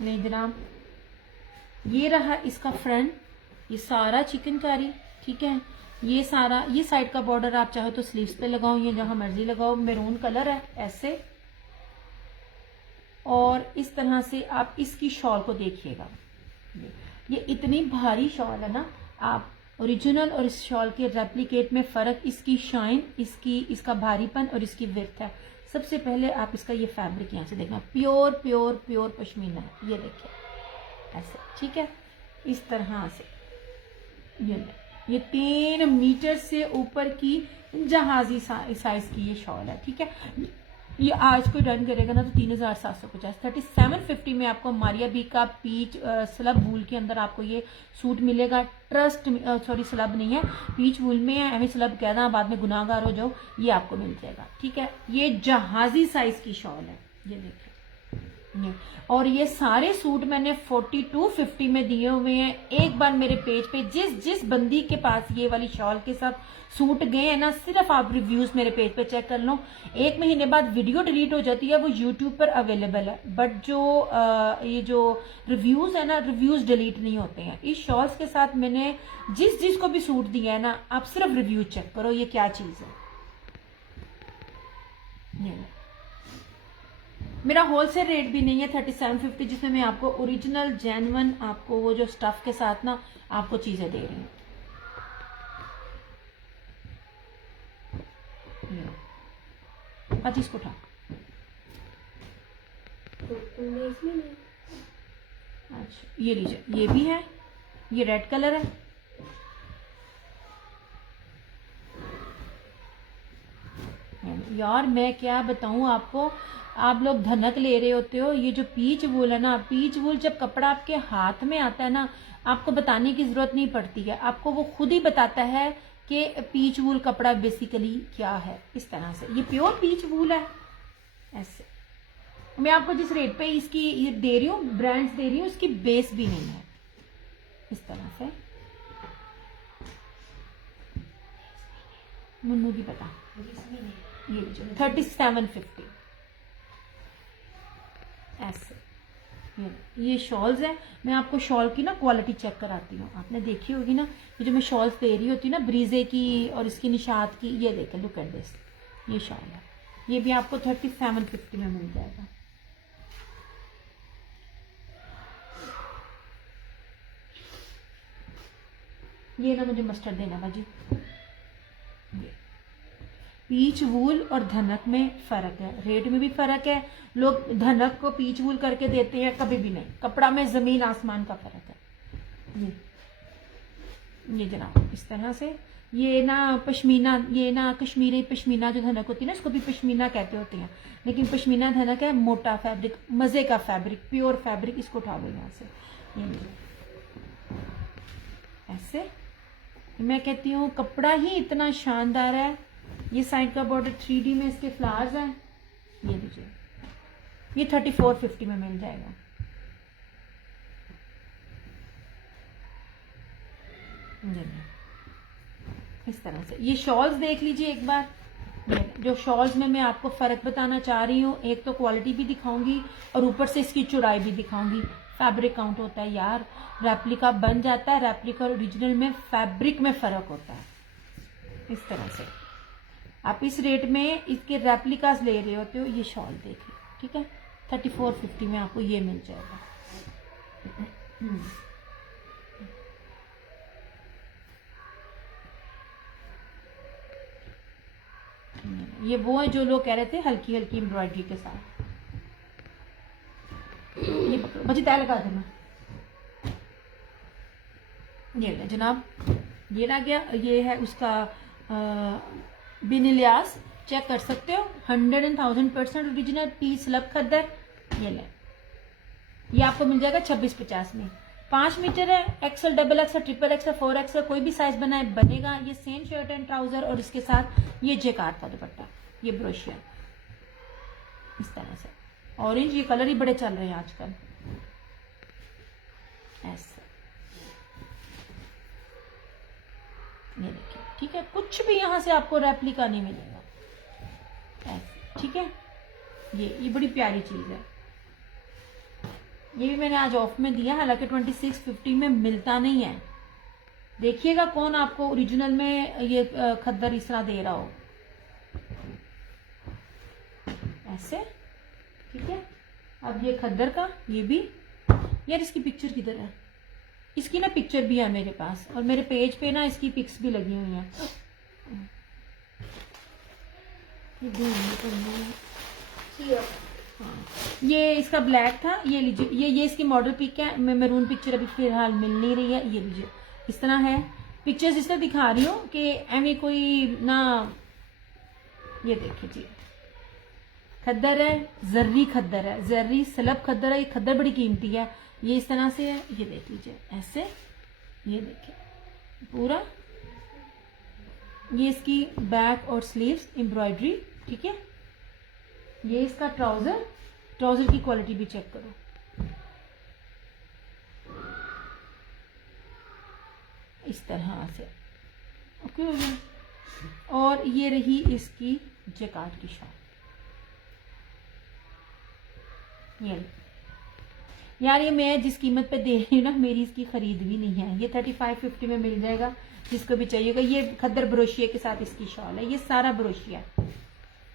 नहीं जनाब, ये रहा इसका फ्रंट, ये सारा चिकनकारी, ठीक है। ये सारा, ये साइड का बॉर्डर आप चाहो तो स्लीव्स पे लगाओ, ये जहां मर्जी लगाओ। मैरून कलर है ऐसे। और इस तरह से आप इसकी शॉल को देखिएगा, ये इतनी भारी शॉल है ना। आप ओरिजिनल और इस शॉल के रेप्लिकेट में फर्क, इसकी शाइन, इसका भारीपन और इसकी विड्थ है। सबसे पहले आप इसका ये फैब्रिक यहाँ से देखना, प्योर प्योर प्योर पश्मीना है। ये देखिए ऐसे, ठीक है। इस तरह से ये 3 मीटर से ऊपर की जहाजी साइज की ये शॉल है, ठीक है। ये आज कोई डन करेगा ना तो 3750, 3750 में आपको मारिया बी का पीच स्लब वूल के अंदर आपको ये सूट मिलेगा। ट्रस्ट, सॉरी स्लब नहीं है, पीच वूल में है, एवं स्लब कहना बाद में गुनाहगार हो जाओ। ये आपको मिल जाएगा, ठीक है। ये जहाजी साइज की शॉल है, ये देखिए। और ये सारे सूट मैंने 4250 में दिए हुए हैं। एक बार मेरे पेज पे जिस बंदी के पास ये वाली शॉल के साथ सूट गए हैं ना, सिर्फ आप रिव्यूज मेरे पेज पे चेक कर लो। 1 महीने बाद वीडियो डिलीट हो जाती है, वो यूट्यूब पर अवेलेबल है, बट जो ये जो रिव्यूज है ना, रिव्यूज डिलीट नहीं होते हैं। इस शॉल्स के साथ मैंने जिस को भी सूट दिया है ना, आप सिर्फ रिव्यू चेक करो ये क्या चीज है। ये मेरा होलसेल रेट भी नहीं है 3750, जिसमें मैं आपको ओरिजिनल जेन्युइन आपको वो जो स्टफ के साथ ना आपको चीजें दे रही हूँ। अच्छा इसको उठा, इसमें नहीं। अच्छा ये लीजिए, ये भी है, ये रेड कलर है। यार मैं क्या बताऊं आपको, आप लोग धनक ले रहे होते हो। ये जो पीच वूल है ना, पीच वूल जब कपड़ा आपके हाथ में आता है ना, आपको बताने की जरूरत नहीं पड़ती है, आपको वो खुद ही बताता है कि पीच वूल कपड़ा बेसिकली क्या है। इस तरह से ये प्योर पीच वूल है ऐसे। मैं आपको जिस रेट पे इसकी ये दे रही हूँ, ब्रांड्स दे रही हूँ, इसकी बेस भी नहीं है। इस तरह से मुन्नू की पता, ये 3750 ऐसे। ये शॉल्स है। मैं आपको शॉल की ना क्वालिटी चेक कराती हूँ। आपने देखी होगी ना, ये जो मैं शॉल्स दे रही होती हूँ ना, ब्रीजे की और इसकी निशात की, ये देखें, लुक एट दिस, ये शॉल है। ये भी आपको 3750 में मिल जाएगा। ये ना मुझे मस्टर्ड देना बाजी। पीच वूल और धनक में फर्क है, रेट में भी फर्क है। लोग धनक को पीच वूल करके देते हैं, कभी भी नहीं। कपड़ा में जमीन आसमान का फर्क है। ये जनाब इस तरह से। ये ना पश्मीना, ये ना कश्मीरी पश्मीना जो धनक होती है ना, इसको भी पश्मीना कहते होते हैं, लेकिन पश्मीना धनक है मोटा फैब्रिक, मजे का फैब्रिक, प्योर फैब्रिक। इसको उठा लो यहाँ से, ये ऐसे। मैं कहती हूँ कपड़ा ही इतना शानदार है। ये साइड का बॉर्डर 3D में इसके फ्लावर्स हैं। ये लीजिए, ये 3450 में मिल जाएगा। इस तरह से ये शॉल्स देख लीजिए एक बार। जो शॉल्स में मैं आपको फर्क बताना चाह रही हूँ, एक तो क्वालिटी भी दिखाऊंगी और ऊपर से इसकी चौड़ाई भी दिखाऊंगी। फैब्रिक काउंट होता है यार, रेप्लिका बन जाता है, रेप्लिका और ओरिजिनल में फैब्रिक में फर्क होता है। इस तरह से आप इस रेट में इसके रेप्लिकास ले रहे होते हो। ये शॉल देखिए, ठीक है, 3450 में आपको ये मिल जाएगा। ये वो है जो लोग कह रहे थे हल्की हल्की एम्ब्रॉयडरी के साथ। ये बच्चे तय लगा देना। ये जनाब, ये आ गया। ये है उसका बिनिलियास, चेक कर सकते हो, 100% ओरिजिनल पीस लब खद्दर। ये ले, ये आपको मिल जाएगा 2650 में। 5 मीटर है, XL, double XL, triple XL, 4 XL, कोई भी साइज बनाए बनेगा। ये सेम शर्ट एंड ट्राउजर और इसके साथ ये जेकार्ड का दुपट्टा, ये ब्रोशिया इस तरह से। ऑरेंज ये कलर ही बड़े चल रहे हैं आजकल। ऐसे ये देखिए, ठीक है, कुछ भी यहां से आपको रेप्लिका नहीं मिलेगा ऐसे, ठीक है। ये बड़ी प्यारी चीज है। ये भी मैंने आज ऑफ में दिया, हालांकि 2650 में मिलता नहीं है। देखिएगा कौन आपको ओरिजिनल में ये खद्दर इस तरह दे रहा हो ऐसे, ठीक है। अब ये खद्दर का, ये भी यार, इसकी पिक्चर किधर है? इसकी ना पिक्चर भी है मेरे पास, और मेरे पेज पे ना इसकी पिक्स भी लगी हुई हैं। हाँ, ये इसका ब्लैक था, ये लीजिए, ये इसकी मॉडल पिक है। मैं मैरून पिक्चर अभी फिलहाल मिल नहीं रही है। ये लीजिए, इस तरह है पिक्चर्स, इसलिए दिखा रही हूँ कि एमी कोई ना, ये देखिए जी, खद्दर है, जर्री खद्दर है, जर्री सलब खद्दर है। ये खद्दर बड़ी कीमती है। ये इस तरह से है, ये देख लीजिए ऐसे, ये देखिए पूरा, ये इसकी बैक और स्लीव्स एम्ब्रॉयडरी, ठीक है। ये इसका ट्राउजर, ट्राउजर की क्वालिटी भी चेक करो, इस तरह से, ओके हो गया। और ये रही इसकी जैकार्ड की शॉल। ये यार, ये मैं जिस कीमत पे दे रही हूँ ना, मेरी इसकी खरीद भी नहीं है। ये 3550 में मिल जाएगा जिसको भी चाहिएगा। ये खद्दर ब्रोशिया के साथ इसकी शॉल है, ये सारा ब्रोशिया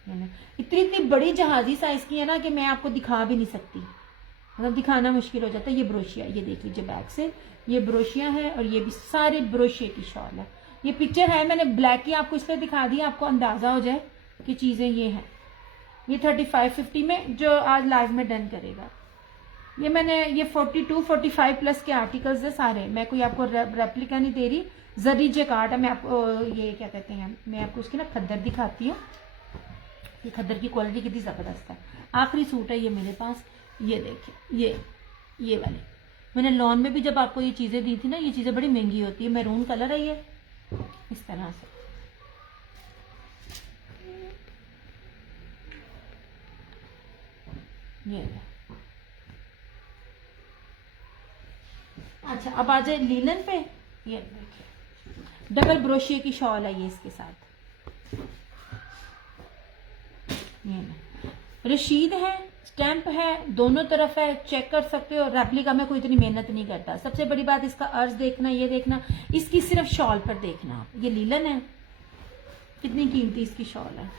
है ना। इतनी बड़ी जहाजी साइज की है ना कि मैं आपको दिखा भी नहीं सकती, मतलब दिखाना मुश्किल हो जाता है। ये ब्रोशिया, ये देख लीजिए बैक से, ये ब्रोशिया है, और ये भी सारे ब्रोशिया की शॉल है। ये पिक्चर है, मैंने ब्लैक की आपको इसलिए दिखा दी, आपको अंदाजा हो जाए कि चीजें ये हैं। ये 3550 में, जो आज लाइव में डन करेगा। ये मैंने, ये 42 45 प्लस के आर्टिकल्स है सारे, मैं कोई आपको रेप्लिका नहीं दे रही। जरी जैकार्ड है। मैं आपको ये क्या कहते हैं, मैं आपको इसकी ना खद्दर दिखाती हूँ। ये खद्दर की क्वालिटी कितनी जबरदस्त है। आखिरी सूट है ये मेरे पास, ये देखिए, ये वाले मैंने लॉन में भी जब आपको ये चीजें दी थी ना, ये चीजें बड़ी महंगी होती है। मैरून कलर है ये, इस तरह से। ये अच्छा, अब आ जाए लीलन पे। ये देखिए, डबल ब्रोशिया की शॉल है ये इसके साथ। ये रशीद है, स्टैंप है, दोनों तरफ है, चेक कर सकते हो। रेप्लिका में कोई इतनी मेहनत नहीं करता। सबसे बड़ी बात इसका अर्ज देखना, ये देखना, इसकी सिर्फ शॉल पर देखना आप। ये लीलन है, कितनी कीमती इसकी शॉल है।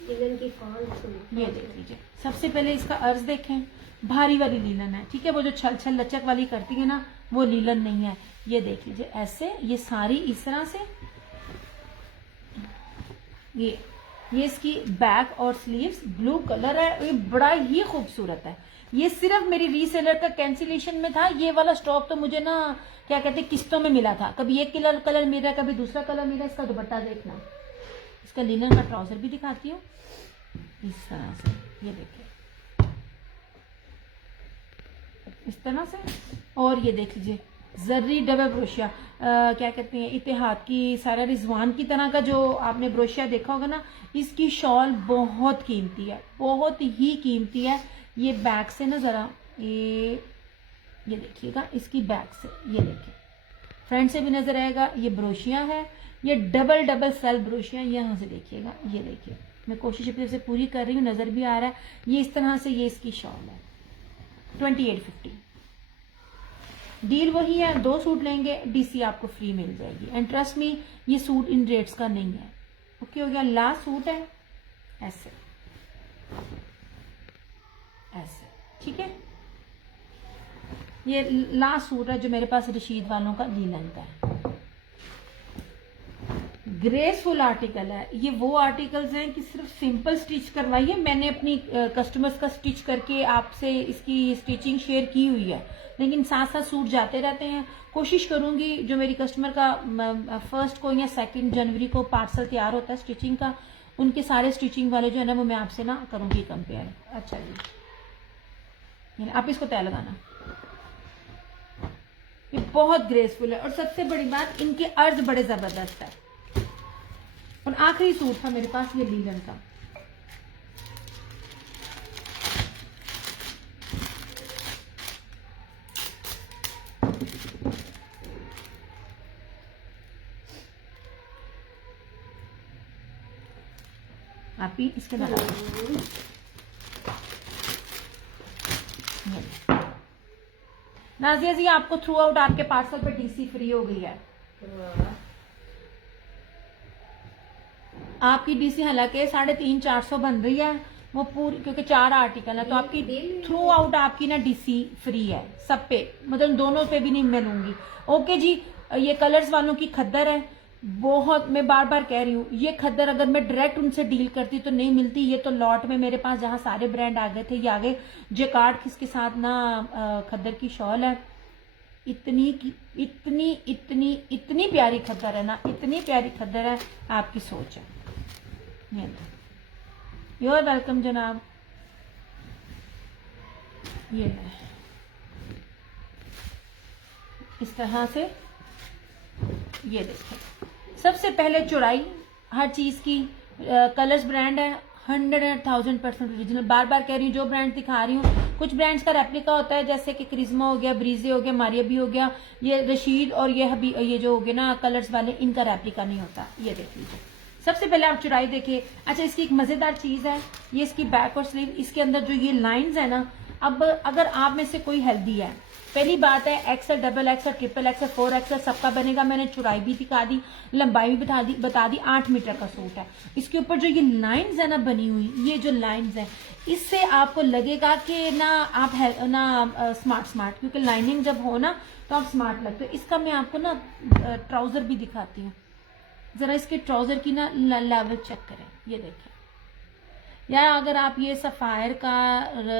लीलन की फॉल, ये देख लीजिए, सबसे पहले इसका अर्ज देखें, भारी वाली लीलन है, ठीक है। वो जो छल छल लचक वाली करती है ना, वो लीलन नहीं है। ये देख लीजिए ऐसे, ये सारी इस तरह से। ये इसकी बैक और स्लीव्स ब्लू कलर है, ये बड़ा ही खूबसूरत है। ये सिर्फ मेरी रीसेलर का कैंसिलेशन में था। ये वाला स्टॉक तो मुझे ना, क्या कहते हैं, किस्तों में मिला था। कभी एक कलर मिला, कभी दूसरा कलर मिला। इसका दुपट्टा देखना, इसका लिनन का ट्राउजर भी दिखाती हूँ इस तरह से। ये देखिए इस तरह से। और ये देख लीजिए, जर्री डबल ब्रोशिया, क्या कहते हैं, इतिहाद की सारा रिजवान की तरह का जो आपने ब्रोशिया देखा होगा ना, इसकी शॉल बहुत कीमती है, बहुत ही कीमती है। ये बैक से ना जरा, ये देखिएगा, इसकी बैक से, ये देखिए, फ्रंट से भी नजर आएगा। ये ब्रोशिया है, ये डबल सेल ब्रोशिया, यहाँ से देखिएगा, ये देखिए, मैं कोशिश अपनी से पूरी कर रही हूँ, नजर भी आ रहा है। ये इस तरह से, ये इसकी शॉल है 2850। डील वही है, 2 सूट लेंगे डीसी आपको फ्री मिल जाएगी। एंड ट्रस्ट मी, ये सूट इन रेट्स का नहीं है। ओके हो गया। लास्ट सूट है ऐसे, ऐसे, ठीक है। ये लास्ट सूट है जो मेरे पास रशीद वालों का लीलन का है। ग्रेसफुल आर्टिकल है। ये वो आर्टिकल्स हैं कि सिर्फ सिंपल स्टिच करवाइए। मैंने अपनी कस्टमर्स का स्टिच करके आपसे इसकी स्टिचिंग शेयर की हुई है, लेकिन साथ साथ सूट जाते रहते हैं। कोशिश करूंगी जो मेरी कस्टमर का 1 को या 2 जनवरी को पार्सल तैयार होता है स्टिचिंग का, उनके सारे स्टिचिंग वाले जो है ना, वो मैं आपसे ना करूंगी कंपेयर। अच्छा जी, आप इसको तय लगाना, ये बहुत ग्रेसफुल है और सबसे बड़ी बात इनके अर्ज बड़े जबरदस्त है। और आखिरी सूट था मेरे पास ये लीलन का। आप ही इसके बाद नाजिया जी आपको थ्रू आउट आपके पार्सल पे डीसी फ्री हो गई है। आपकी डीसी हालांकि 350-400 बन रही है वो पूरी, क्योंकि 4 आर्टिकल है तो आपकी थ्रू आउट आपकी ना डीसी फ्री है सब पे, मतलब दोनों पे भी नहीं मैं लूंगी। ओके जी। ये कलर्स वालों की खद्दर है बहुत, मैं बार बार कह रही हूँ ये खद्दर अगर मैं डायरेक्ट उनसे डील करती तो नहीं मिलती। ये तो लॉट में मेरे पास जहाँ सारे ब्रांड आ गए थे ये आ गए। जेकार्ड किसके साथ ना खद्दर की शॉल है, इतनी इतनी इतनी इतनी प्यारी खद्दर है ना, इतनी प्यारी खद्दर है आपकी सोच है। यू आर वेलकम जनाब। ये है इस तरह से, ये देखिए सबसे पहले चौड़ाई हर चीज की, कलर्स ब्रांड है 100,000% ओरिजिनल। बार बार कह रही हूँ जो ब्रांड दिखा रही हूँ कुछ ब्रांड्स का रेप्लिका होता है, जैसे कि क्रिज्मा हो गया, ब्रीजे हो गया, मारिया भी हो गया, ये रशीद और ये जो हो गए ना कलर्स वाले, इनका रेप्लिका नहीं होता। ये देख लीजिए सबसे पहले आप चौड़ाई देखिए। अच्छा इसकी एक मजेदार चीज है, ये इसकी बैक और स्लीव, इसके अंदर जो ये लाइंस है ना, अब अगर आप में से कोई हेल्दी है, पहली बात है XL, double XL, triple XL, 4XL सबका बनेगा। मैंने चौड़ाई भी दिखा दी, लंबाई भी बता दी 8 मीटर का सूट है। इसके ऊपर जो ये लाइंस है ना बनी हुई, ये जो लाइंस है इससे आपको लगेगा कि ना आप है ना स्मार्ट, क्योंकि लाइनिंग जब हो ना तो आप स्मार्ट लगते हो। इसका मैं आपको ना ट्राउजर भी दिखाती हूँ, जरा इसके ट्राउजर की ना लेवल चेक करें। ये देखें, या अगर आप ये सफायर का,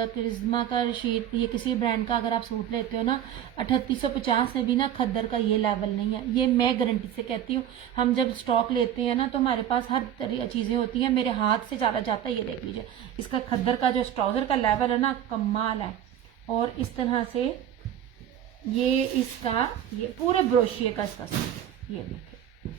क्रिज्मा का, रशीद, ये किसी ब्रांड का अगर आप सूट लेते हो ना 3850 में भी ना खद्दर का ये लेवल नहीं है। ये मैं गारंटी से कहती हूँ। हम जब स्टॉक लेते हैं ना तो हमारे पास हर तरह चीजें होती हैं, मेरे हाथ से चला जाता है। ये देख लीजिए इसका खद्दर का जो ट्राउजर का लेवल है ना कमाल है। और इस तरह से ये इसका ये पूरे ब्रोशिए का इसका सूट, ये देखिए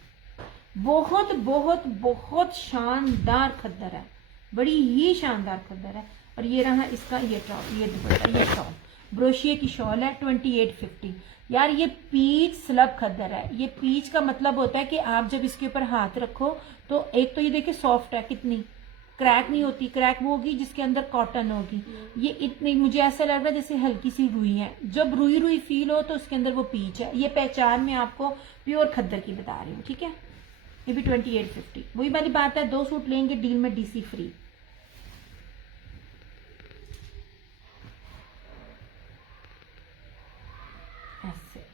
बहुत बहुत बहुत शानदार खद्दर है, बड़ी ही शानदार खद्दर है। और ये रहा इसका ये टॉप, ये दुपट्टा, ये टॉप ब्रोशिए की शॉल है 2850। यार ये पीच स्लब खद्दर है। ये पीच का मतलब होता है कि आप जब इसके ऊपर हाथ रखो तो एक तो ये देखिए सॉफ्ट है, कितनी क्रैक नहीं होती। क्रैक वो होगी जिसके अंदर कॉटन होगी। ये इतनी मुझे ऐसा लग रहा है जैसे हल्की सी रुई है, जब रुई रुई फील हो तो उसके अंदर वो पीच है। ये पहचान मैं आपको प्योर खद्दर की बता रही हूँ, ठीक है। ये भी 2850। वही वाली बात है, 2 सूट लेंगे डील में डीसी फ्री। ऐसे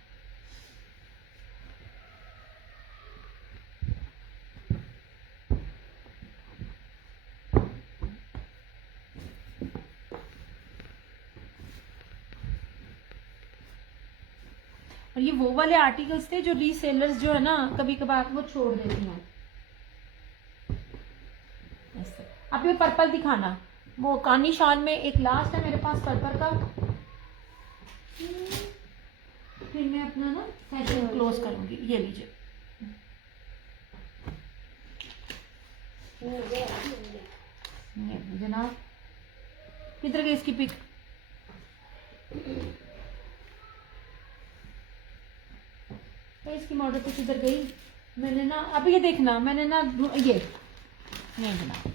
और ये वो वाले आर्टिकल्स थे जो रीसेलर्स जो है ना कभी कभार वो छोड़ देती हैं। ऐसे अब ये पर्पल दिखाना, वो कानी शॉल में एक लास्ट है मेरे पास पर्पल का, फिर मैं अपना ना सेशन क्लोज करूंगी। ये लीजिए ये जनाब, किधर गई इसकी पिक? इसकी मॉडल कुछ इधर गई। मैंने ना अब ये देखना, मैंने ना ये नहीं जनाब,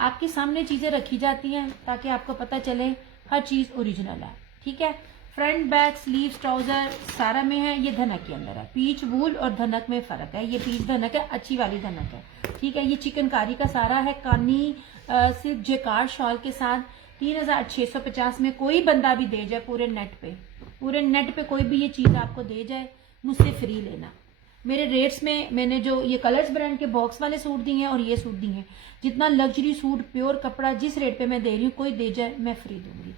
आपके सामने चीजें रखी जाती हैं ताकि आपको पता चले हर चीज ओरिजिनल है, ठीक है। फ्रंट बैक स्लीव ट्राउजर सारा में है। ये धनक के अंदर है, पीच वूल और धनक में फर्क है। ये पीच धनक है, अच्छी वाली धनक है, ठीक है। ये चिकनकारी का सारा है, कानी सिर्फ जेकार्ड शॉल के साथ 3650 में। कोई बंदा भी दे जाए पूरे नेट पे कोई भी ये चीज आपको दे जाए, मुझसे फ्री लेना। मेरे रेट्स में मैंने जो ये कलर्स ब्रांड के बॉक्स वाले सूट दिए हैं और ये सूट दिए हैं, जितना लग्जरी सूट प्योर कपड़ा जिस रेट पे मैं दे रही हूँ कोई दे जाए मैं फ्री दूंगी।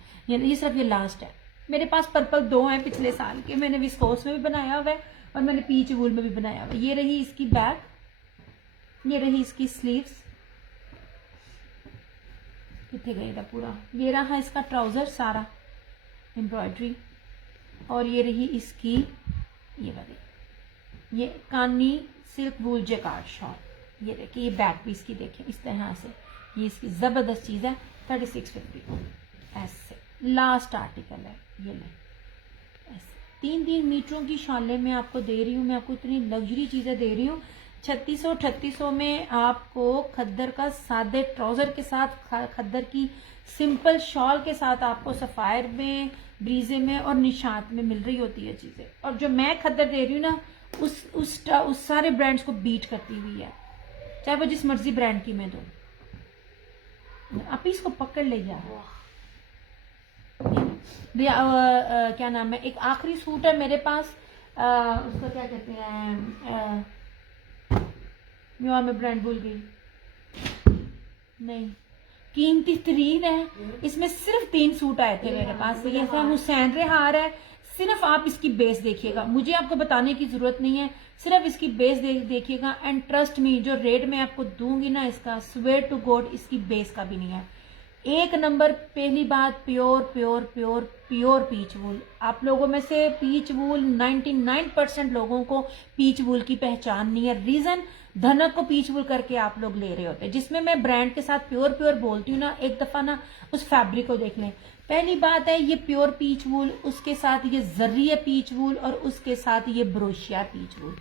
ये सिर्फ ये लास्ट है। मेरे पास पर्पल 2 हैं पिछले साल के, मैंने विस्कोस में भी बनाया हुआ है और मैंने पीच वूल में भी बनाया हुआ है। ये रही इसकी बैक, ये रही इसकी स्लीव्स, कितने गए था पूरा। ये रहा इसका ट्राउजर सारा एम्ब्रॉयडरी, और ये रही इसकी ये वाली, ये कानी सिल्क वूल जैकार्ड शॉल। ये देखिए, ये बैक पीस की देखें इस तरह से, ये इसकी ज़बरदस्त चीज़ है। 3650 ऐसे लास्ट आर्टिकल है। ये ले ऐसे 3-3 मीटरों की शालें मैं आपको दे रही हूँ। मैं आपको इतनी लग्जरी चीज़ें दे रही हूँ। 3600-3800 में आपको खद्दर का सादे ट्राउज़र के साथ, खद्दर की सिंपल शॉल के साथ आपको सफ़ायर में, ब्रीजे में और निशात में मिल रही होती है चीज़ें। और जो मैं खद्दर दे रही हूँ ना, उस सारे ब्रांड्स को बीट करती हुई है, चाहे वो जिस मर्जी ब्रांड की मैं दूँ। आप इसको पकड़ ले यार। क्या नाम है, एक आखिरी सूट है मेरे पास, उसका क्या कहते हैं, मैं ब्रांड भूल गई, नहीं, कीमती तरीन है। इसमें सिर्फ 3 सूट आए थे मेरे पास। ये हुसैन रेहार है। सिर्फ आप इसकी बेस देखिएगा, मुझे आपको बताने की जरूरत नहीं है, सिर्फ इसकी बेस देखिएगा। एंड ट्रस्ट मी, जो रेट मैं आपको दूंगी ना इसका, स्वेयर टू गॉड इसकी बेस का भी नहीं है। 1 नंबर। पहली बात, pure pure pure pure peach wool. आप लोगों में से पीच वूल 99% लोगों को पीच वूल की पहचान नहीं है। रीजन, धनक को पीच वूल करके आप लोग ले रहे होते हैं। जिसमें मैं ब्रांड के साथ प्योर प्योर बोलती हूँ ना, एक दफा ना उस फैब्रिक को देख लें। पहली बात है, ये प्योर पीच वूल, उसके साथ ये जर्री पीच वूल, और उसके साथ ये ब्रोशिया पीच वूल।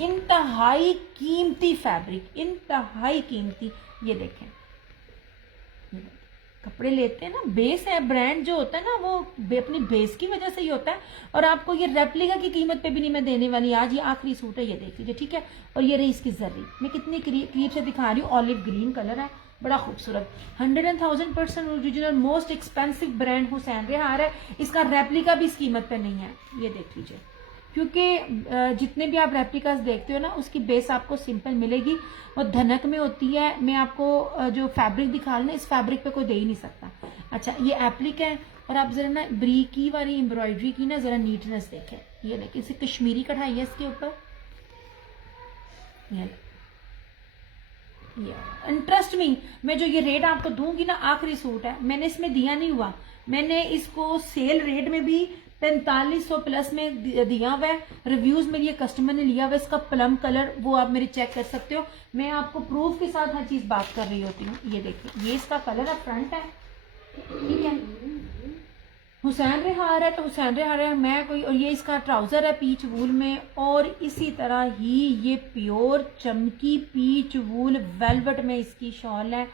इंतहाई कीमती फैब्रिक, इंतहाई कीमती। ये देखें, कपड़े लेते हैं ना, बेस है, ब्रांड जो होता है ना वो अपनी बेस की वजह से ही होता है। और आपको ये रेप्लिका की कीमत पे भी नहीं मैं देने वाली आज। ये आखिरी सूट है, ये देख लीजिए, ठीक है। और ये रही इसकी जर्री, मैं कितनी करीब से दिखा रही हूँ। ऑलिव ग्रीन कलर है, बड़ा खूबसूरत। 100,000% original most expensive brand Hussain Rehar है। इसका रेप्लिका भी इस कीमत पे नहीं है, ये देख लीजिए। क्योंकि जितने भी आप रेप्लिकास देखते हो ना, उसकी बेस आपको सिंपल मिलेगी, वो धनक में होती है। मैं आपको जो फैब्रिक दिखा रही हूँ, इस फैब्रिक पे कोई दे ही नहीं सकता। अच्छा, ये एप्लिक है। और आप जरा ना ब्रीकी वाली एम्ब्रॉयडरी की ना जरा नीटनेस देखें। ये देखिए, इसे कश्मीरी कढ़ाई है इसके ऊपर। एंड ट्रस्ट मी, मैं जो ये रेट आपको दूंगी ना, आखिरी सूट है, मैंने इसमें दिया नहीं हुआ। मैंने इसको सेल रेट में भी 4500 प्लस में दिया हुआ है। रिव्यूज में ये कस्टमर ने लिया हुआ है। इसका प्लम कलर वो आप मेरे चेक कर सकते हो। मैं आपको प्रूफ के साथ हर चीज बात कर रही होती हूँ। ये देखिए, ये इसका कलर है, फ्रंट है, ठीक है। हुसैन रेहार है तो हुसैन रेहार है, मैं कोई। और ये इसका ट्राउजर है पीच वूल में। और इसी तरह ही ये प्योर चमकी पीच वूल वेलवेट में इसकी शॉल है।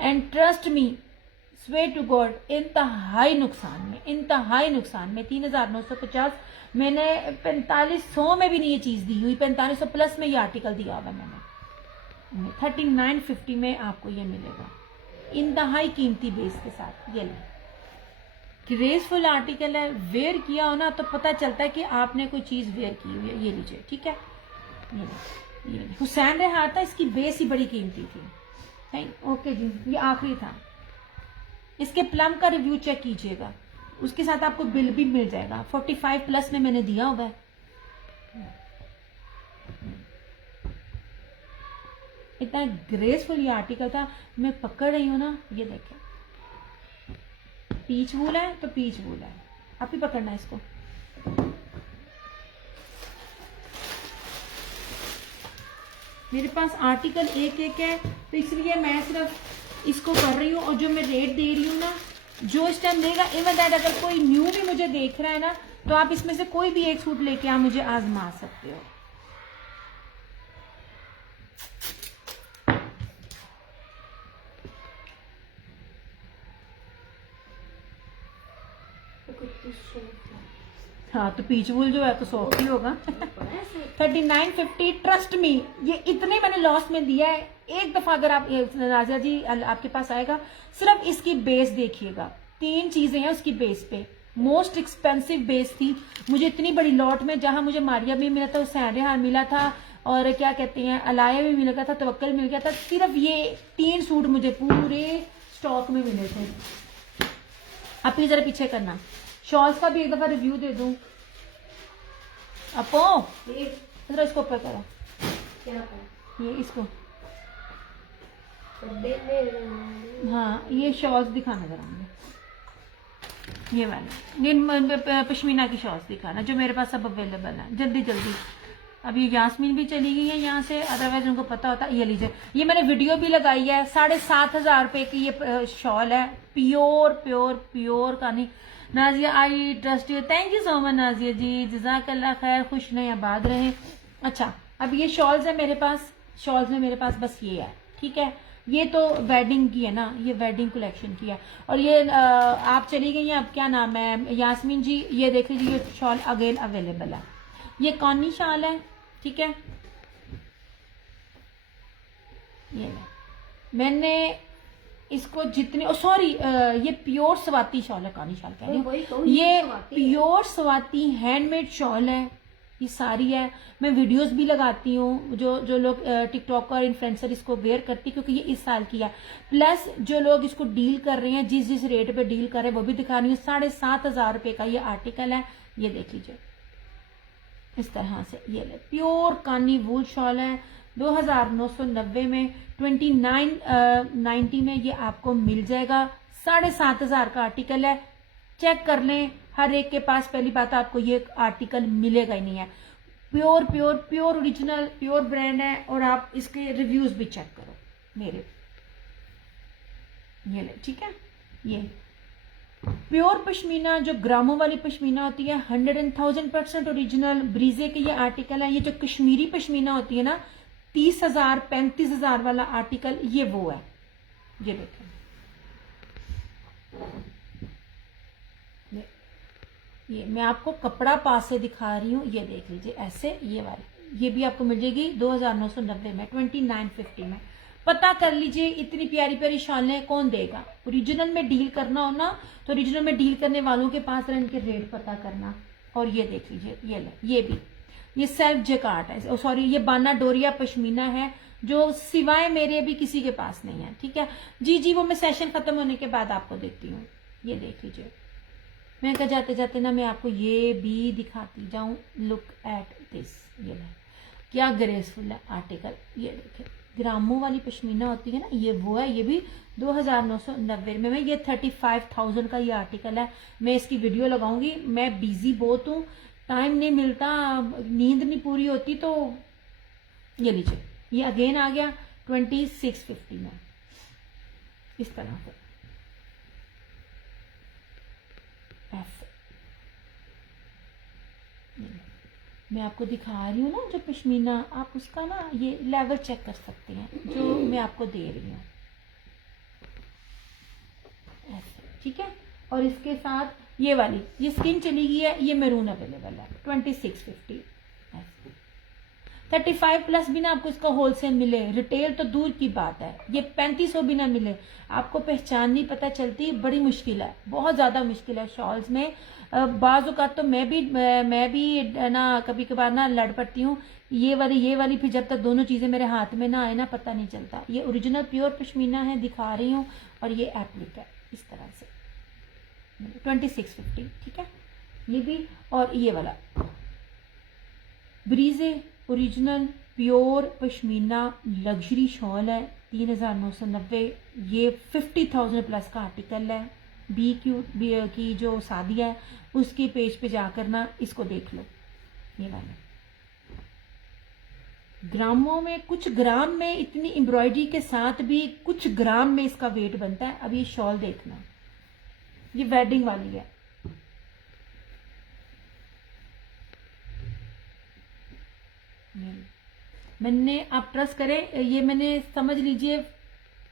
And trust me, swear to God, इंतहाई नुकसान में, इंतहाई नुकसान में। 3,950, मैंने 4500 में भी नहीं ये चीज दी हुई, 4500 प्लस में ये आर्टिकल दिया हुआ मैंने। 3950 में आपको ये मिलेगा, इंतहाई कीमती बेस के साथ। ये ले, ग्रेसफुल आर्टिकल है। वेयर किया हो ना तो पता चलता है कि आपने कोई चीज वेयर की हुई है। ये लीजिए, ठीक है। ये हुसैन रेहार था, इसकी बेस ही बड़ी कीमती थी। ओके जी, ये आखिरी था। इसके प्लम का रिव्यू चेक कीजिएगा, उसके साथ आपको बिल भी मिल जाएगा। 45 प्लस में मैंने दिया हुआ है। इतना ग्रेसफुल ये आर्टिकल था, मैं पकड़ रही हूँ ना। ये देखें, पीच वूल है तो पीच वूल है, आप ही पकड़ना इसको। मेरे पास आर्टिकल एक एक है, तो इसलिए मैं सिर्फ इसको कर रही हूँ। और जो मैं रेट दे रही हूँ ना, जो इस टाइम देगा, इवन दैट अगर कोई न्यू भी मुझे देख रहा है ना, तो आप इसमें से कोई भी एक सूट लेके आप मुझे आजमा सकते हो। हाँ, तो पीच वूल जो है तो सॉफ्ट ही होगा। 3950, ट्रस्ट मी, ये इतने मैंने लॉस में दिया है। एक दफा अगर आप नाजिया जी आपके पास आएगा, सिर्फ इसकी बेस देखिएगा। 3 चीजें हैं उसकी बेस पे। मोस्ट एक्सपेंसिव बेस थी। मुझे इतनी बड़ी लॉट में, जहां मुझे मारिया भी मिला था, हुसैन रेहार मिला था, और क्या कहते हैं अलाया भी मिल गया था, तवक्कल मिल गया था। सिर्फ ये 3 सूट मुझे पूरे स्टॉक में मिले थे। आप ही जरा पीछे करना। शॉल्स का भी एक दफा रिव्यू दे दूं। अपो जरा इसको ऊपर करो, ये इसको, हाँ, ये शॉल्स दिखाना जरा मुझे। ये वाले ये पश्मीना की शॉल्स दिखाना जो मेरे पास अब अवेलेबल है, जल्दी जल्दी। अब ये यास्मीन भी चली गई है यहाँ से, अदरवाइज उनको पता होता। ये लीजिए, ये मैंने वीडियो भी लगाई है, 7,500 रुपए की ये शॉल है, प्योर प्योर प्योर का नहीं। Nazia I trust you, thank you so much Nazia ji, जज़ाकल्लाह खैर, खुश रहें आबाद रहें। अच्छा, अब ये शॉल्स है मेरे पास, शॉल्स में मेरे पास बस ये है, ठीक है। ये तो वेडिंग की है ना, ये वेडिंग कलेक्शन की है। और ये आप चली गई हैं, अब क्या नाम है यास्मीन जी, ये देख लीजिए, ये शॉल अगेन अवेलेबल है। ये कौनी शॉल है, ठीक है। ये मैंने इसको जितने सॉरी ये प्योर स्वाति शॉल है, कौनी शॉल कह रही हूँ, ये प्योर स्वाति हैंडमेड शॉल है, ये सारी है। मैं वीडियोस भी लगाती हूँ, जो लोग टिकटॉकर इन्फ्लुएंसर इसको वेयर करती, क्योंकि ये इस साल की है। प्लस जो लोग इसको डील कर रहे हैं, जिस रेट पे डील कर रहे हैं वो भी दिखा रही हूँ। 7,500 रुपए का ये आर्टिकल है, ये देख लीजिए इस तरह से। ये ले प्योर कानी वूल शॉल है, 2,990 में, 2990 में ये आपको मिल जाएगा। 7,500 का आर्टिकल है, चेक कर लें। हर एक के पास पहली बात आपको ये आर्टिकल मिलेगा ही नहीं है। Pure pure pure original pure brand है, और आप इसके रिव्यूज भी चेक करो मेरे। ये ले, ठीक है। ये प्योर पश्मीना, जो ग्रामों वाली पश्मीना होती है, 100% ओरिजिनल ब्रीजे के ये आर्टिकल है। ये जो कश्मीरी पश्मीना होती है ना, 30,000 35,000 वाला आर्टिकल, ये वो है। ये देखें, ये मैं आपको कपड़ा पास से दिखा रही हूँ, ये देख लीजिए ऐसे। ये वाली ये भी आपको मिल जाएगी 2,990 में, 2,950 में। पता कर लीजिए, इतनी प्यारी प्यारी शॉलें कौन देगा। ओरिजिनल में डील करना हो ना, तो ओरिजिनल में डील करने वालों के पास इनके रेट पता करना। और ये देख लीजिए, ये ले, ये भी ये सेल्फ जेकार्ड है, सॉरी ये बाना डोरिया पश्मीना है, जो सिवाय मेरे भी किसी के पास नहीं है, ठीक है जी। वो मैं सेशन खत्म होने के बाद आपको देती हूँ। ये देख लीजिए, मैं कहा जाते जाते ना मैं आपको ये भी दिखाती जाऊं। लुक एट दिस, ये क्या ग्रेसफुल है आर्टिकल। ये देखें, ग्रामों वाली पश्मीना होती है ना, ये वो है। ये भी 2,990 में। ये 35,000 का ये आर्टिकल है। मैं इसकी वीडियो लगाऊंगी, मैं बिजी बहुत हूँ, टाइम नहीं मिलता, नींद नहीं पूरी होती। तो ये लीजिए, ये अगेन आ गया 2,650 में, इस तरह से। मैं आपको दिखा रही हूँ ना जो पश्मीना, आप उसका ना ये लेवल चेक कर सकते हैं जो मैं आपको दे रही हूँ, ऐसे, ठीक है। और इसके साथ ये वाली, ये स्किन चली गई है, ये मैरून अवेलेबल है 2,650। 35 प्लस भी ना आपको इसका होलसेल मिले, रिटेल तो दूर की बात है, ये 3500 भी ना मिले, आपको पहचान नहीं पता चलती, बड़ी मुश्किल है, बहुत ज्यादा मुश्किल है शॉल्स में। बाज़ औक़ात तो मैं भी ना कभी कभार ना लड़ पड़ती हूँ। ये वाली फिर जब तक दोनों चीजें मेरे हाथ में ना आए ना, पता नहीं चलता। ये ओरिजिनल प्योर पश्मीना है, दिखा रही हूँ, और ये एप्लिक है इस तरह से 2,650, ठीक है। ये भी, और ये वाला ब्रीजे original pure pashmina luxury shawl है, 3,990। ये 50,000 प्लस का आर्टिकल है। बी की जो शादी है उसके पेज पे जाकर ना इसको देख लो। ये वाला ग्रामों में, कुछ ग्राम में इतनी एम्ब्रॉयडरी के साथ भी कुछ ग्राम में इसका वेट बनता है। अब ये शॉल देखना, ये वेडिंग वाली है। मैंने, आप ट्रस्ट करें, ये मैंने समझ लीजिए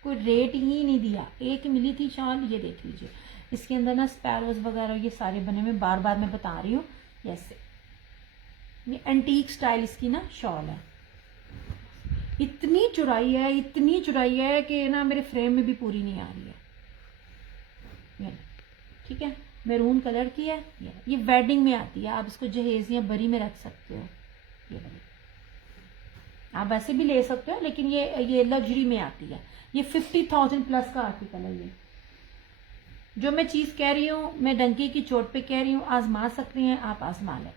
कोई रेट ही नहीं दिया, एक मिली थी शॉल। ये देख लीजिए, इसके अंदर ना स्पैरोज वगैरह ये सारे बने हुए, बार बार मैं बता रही हूँ। ऐसे ये एंटीक स्टाइल इसकी ना शॉल है। इतनी चुराई है कि ना मेरे फ्रेम में भी पूरी नहीं आ रही है, ठीक है। मैरून कलर की है, ये वेडिंग में आती है, आप इसको जहेज या बरी में रख सकते हो। ये बरी आप वैसे भी ले सकते हो, लेकिन ये लग्जरी में आती है। ये 50,000 प्लस का आर्टिकल है। ये जो मैं चीज कह रही हूँ, मैं डंकी की चोट पे कह रही हूँ, आजमा सकते हैं आप, आजमा लें।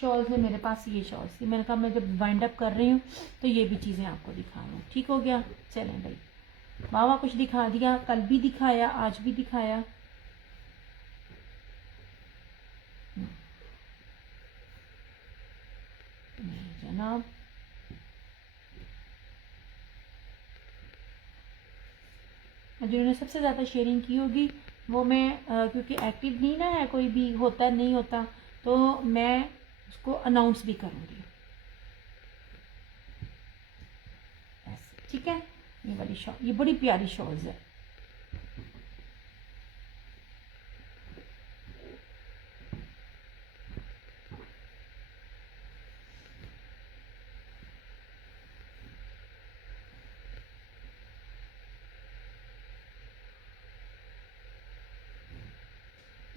शॉल्स में मेरे पास ये शॉल्स थी, मैंने कहा मैं जब वाइंड अप कर रही हूँ तो ये भी चीजें आपको दिखा रही हूँ। ठीक हो गया, चलें भाई। वाह कुछ दिखा दिया, कल भी दिखाया, आज भी दिखाया। जनाब जिन्होंने सबसे ज़्यादा शेयरिंग की होगी वो मैं क्योंकि एक्टिव नहीं ना है, कोई भी होता नहीं होता, तो मैं उसको अनाउंस भी करूँगी। ऐसे ठीक है। ये वाली शॉल, ये बड़ी प्यारी शॉल्स है।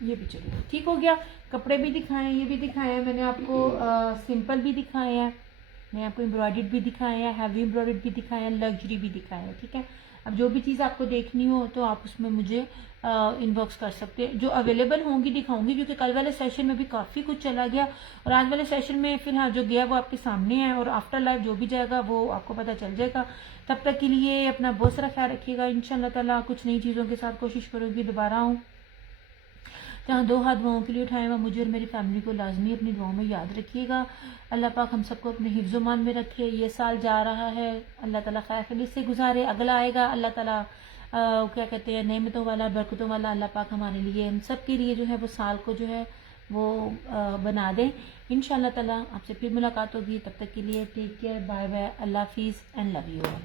ये भी चलो ठीक हो गया। कपड़े भी दिखाए, ये भी दिखाए मैंने आपको, सिंपल भी दिखाए हैं, मैंने आपको एम्ब्रॉयडर्ड भी दिखाए हैं, हैवी एम्ब्रॉयडर्ड भी दिखाए हैं, लग्जरी भी दिखाए हैं। ठीक है। अब जो भी चीज़ आपको देखनी हो तो आप उसमें मुझे इनबॉक्स कर सकते हैं। जो अवेलेबल होंगी दिखाऊंगी, क्योंकि कल वाले सेशन में भी काफ़ी कुछ चला गया और आज वाले सेशन में फिर हाँ जो गया वो आपके सामने है, और आफ्टर लाइव जो भी जाएगा वो आपको पता चल जाएगा। तब तक के लिए अपना बहुत सारा ख्याल रखिएगा। इंशाल्लाह ताला कुछ नई चीज़ों के साथ कोशिश करूँगी दोबारा आऊँ। जहाँ 2 हाथ दुआओं के लिए उठाए हुआ, मुझे और मेरी फैमिली को लाजमी अपनी दुआओं में याद रखिएगा। अल्लाह पाक हम सबको अपने हिफ्ज़-ओ-मान में रखे। ये साल जा रहा है, अल्लाह ताला खैर खैरियत से गुजारे। अगला आएगा, अल्लाह ताला क्या कहते हैं, नेमतों वाला, बरकतों वाला अल्लाह पाक हमारे लिए, हम सब के लिए जो है वो साल को जो है वो बना दें। इंशाअल्लाह ताला आपसे फिर मुलाकात होगी। तब तक के लिए टेक केयर, बाय बाय, अल्लाह हाफिज़ एंड लव यू ऑल।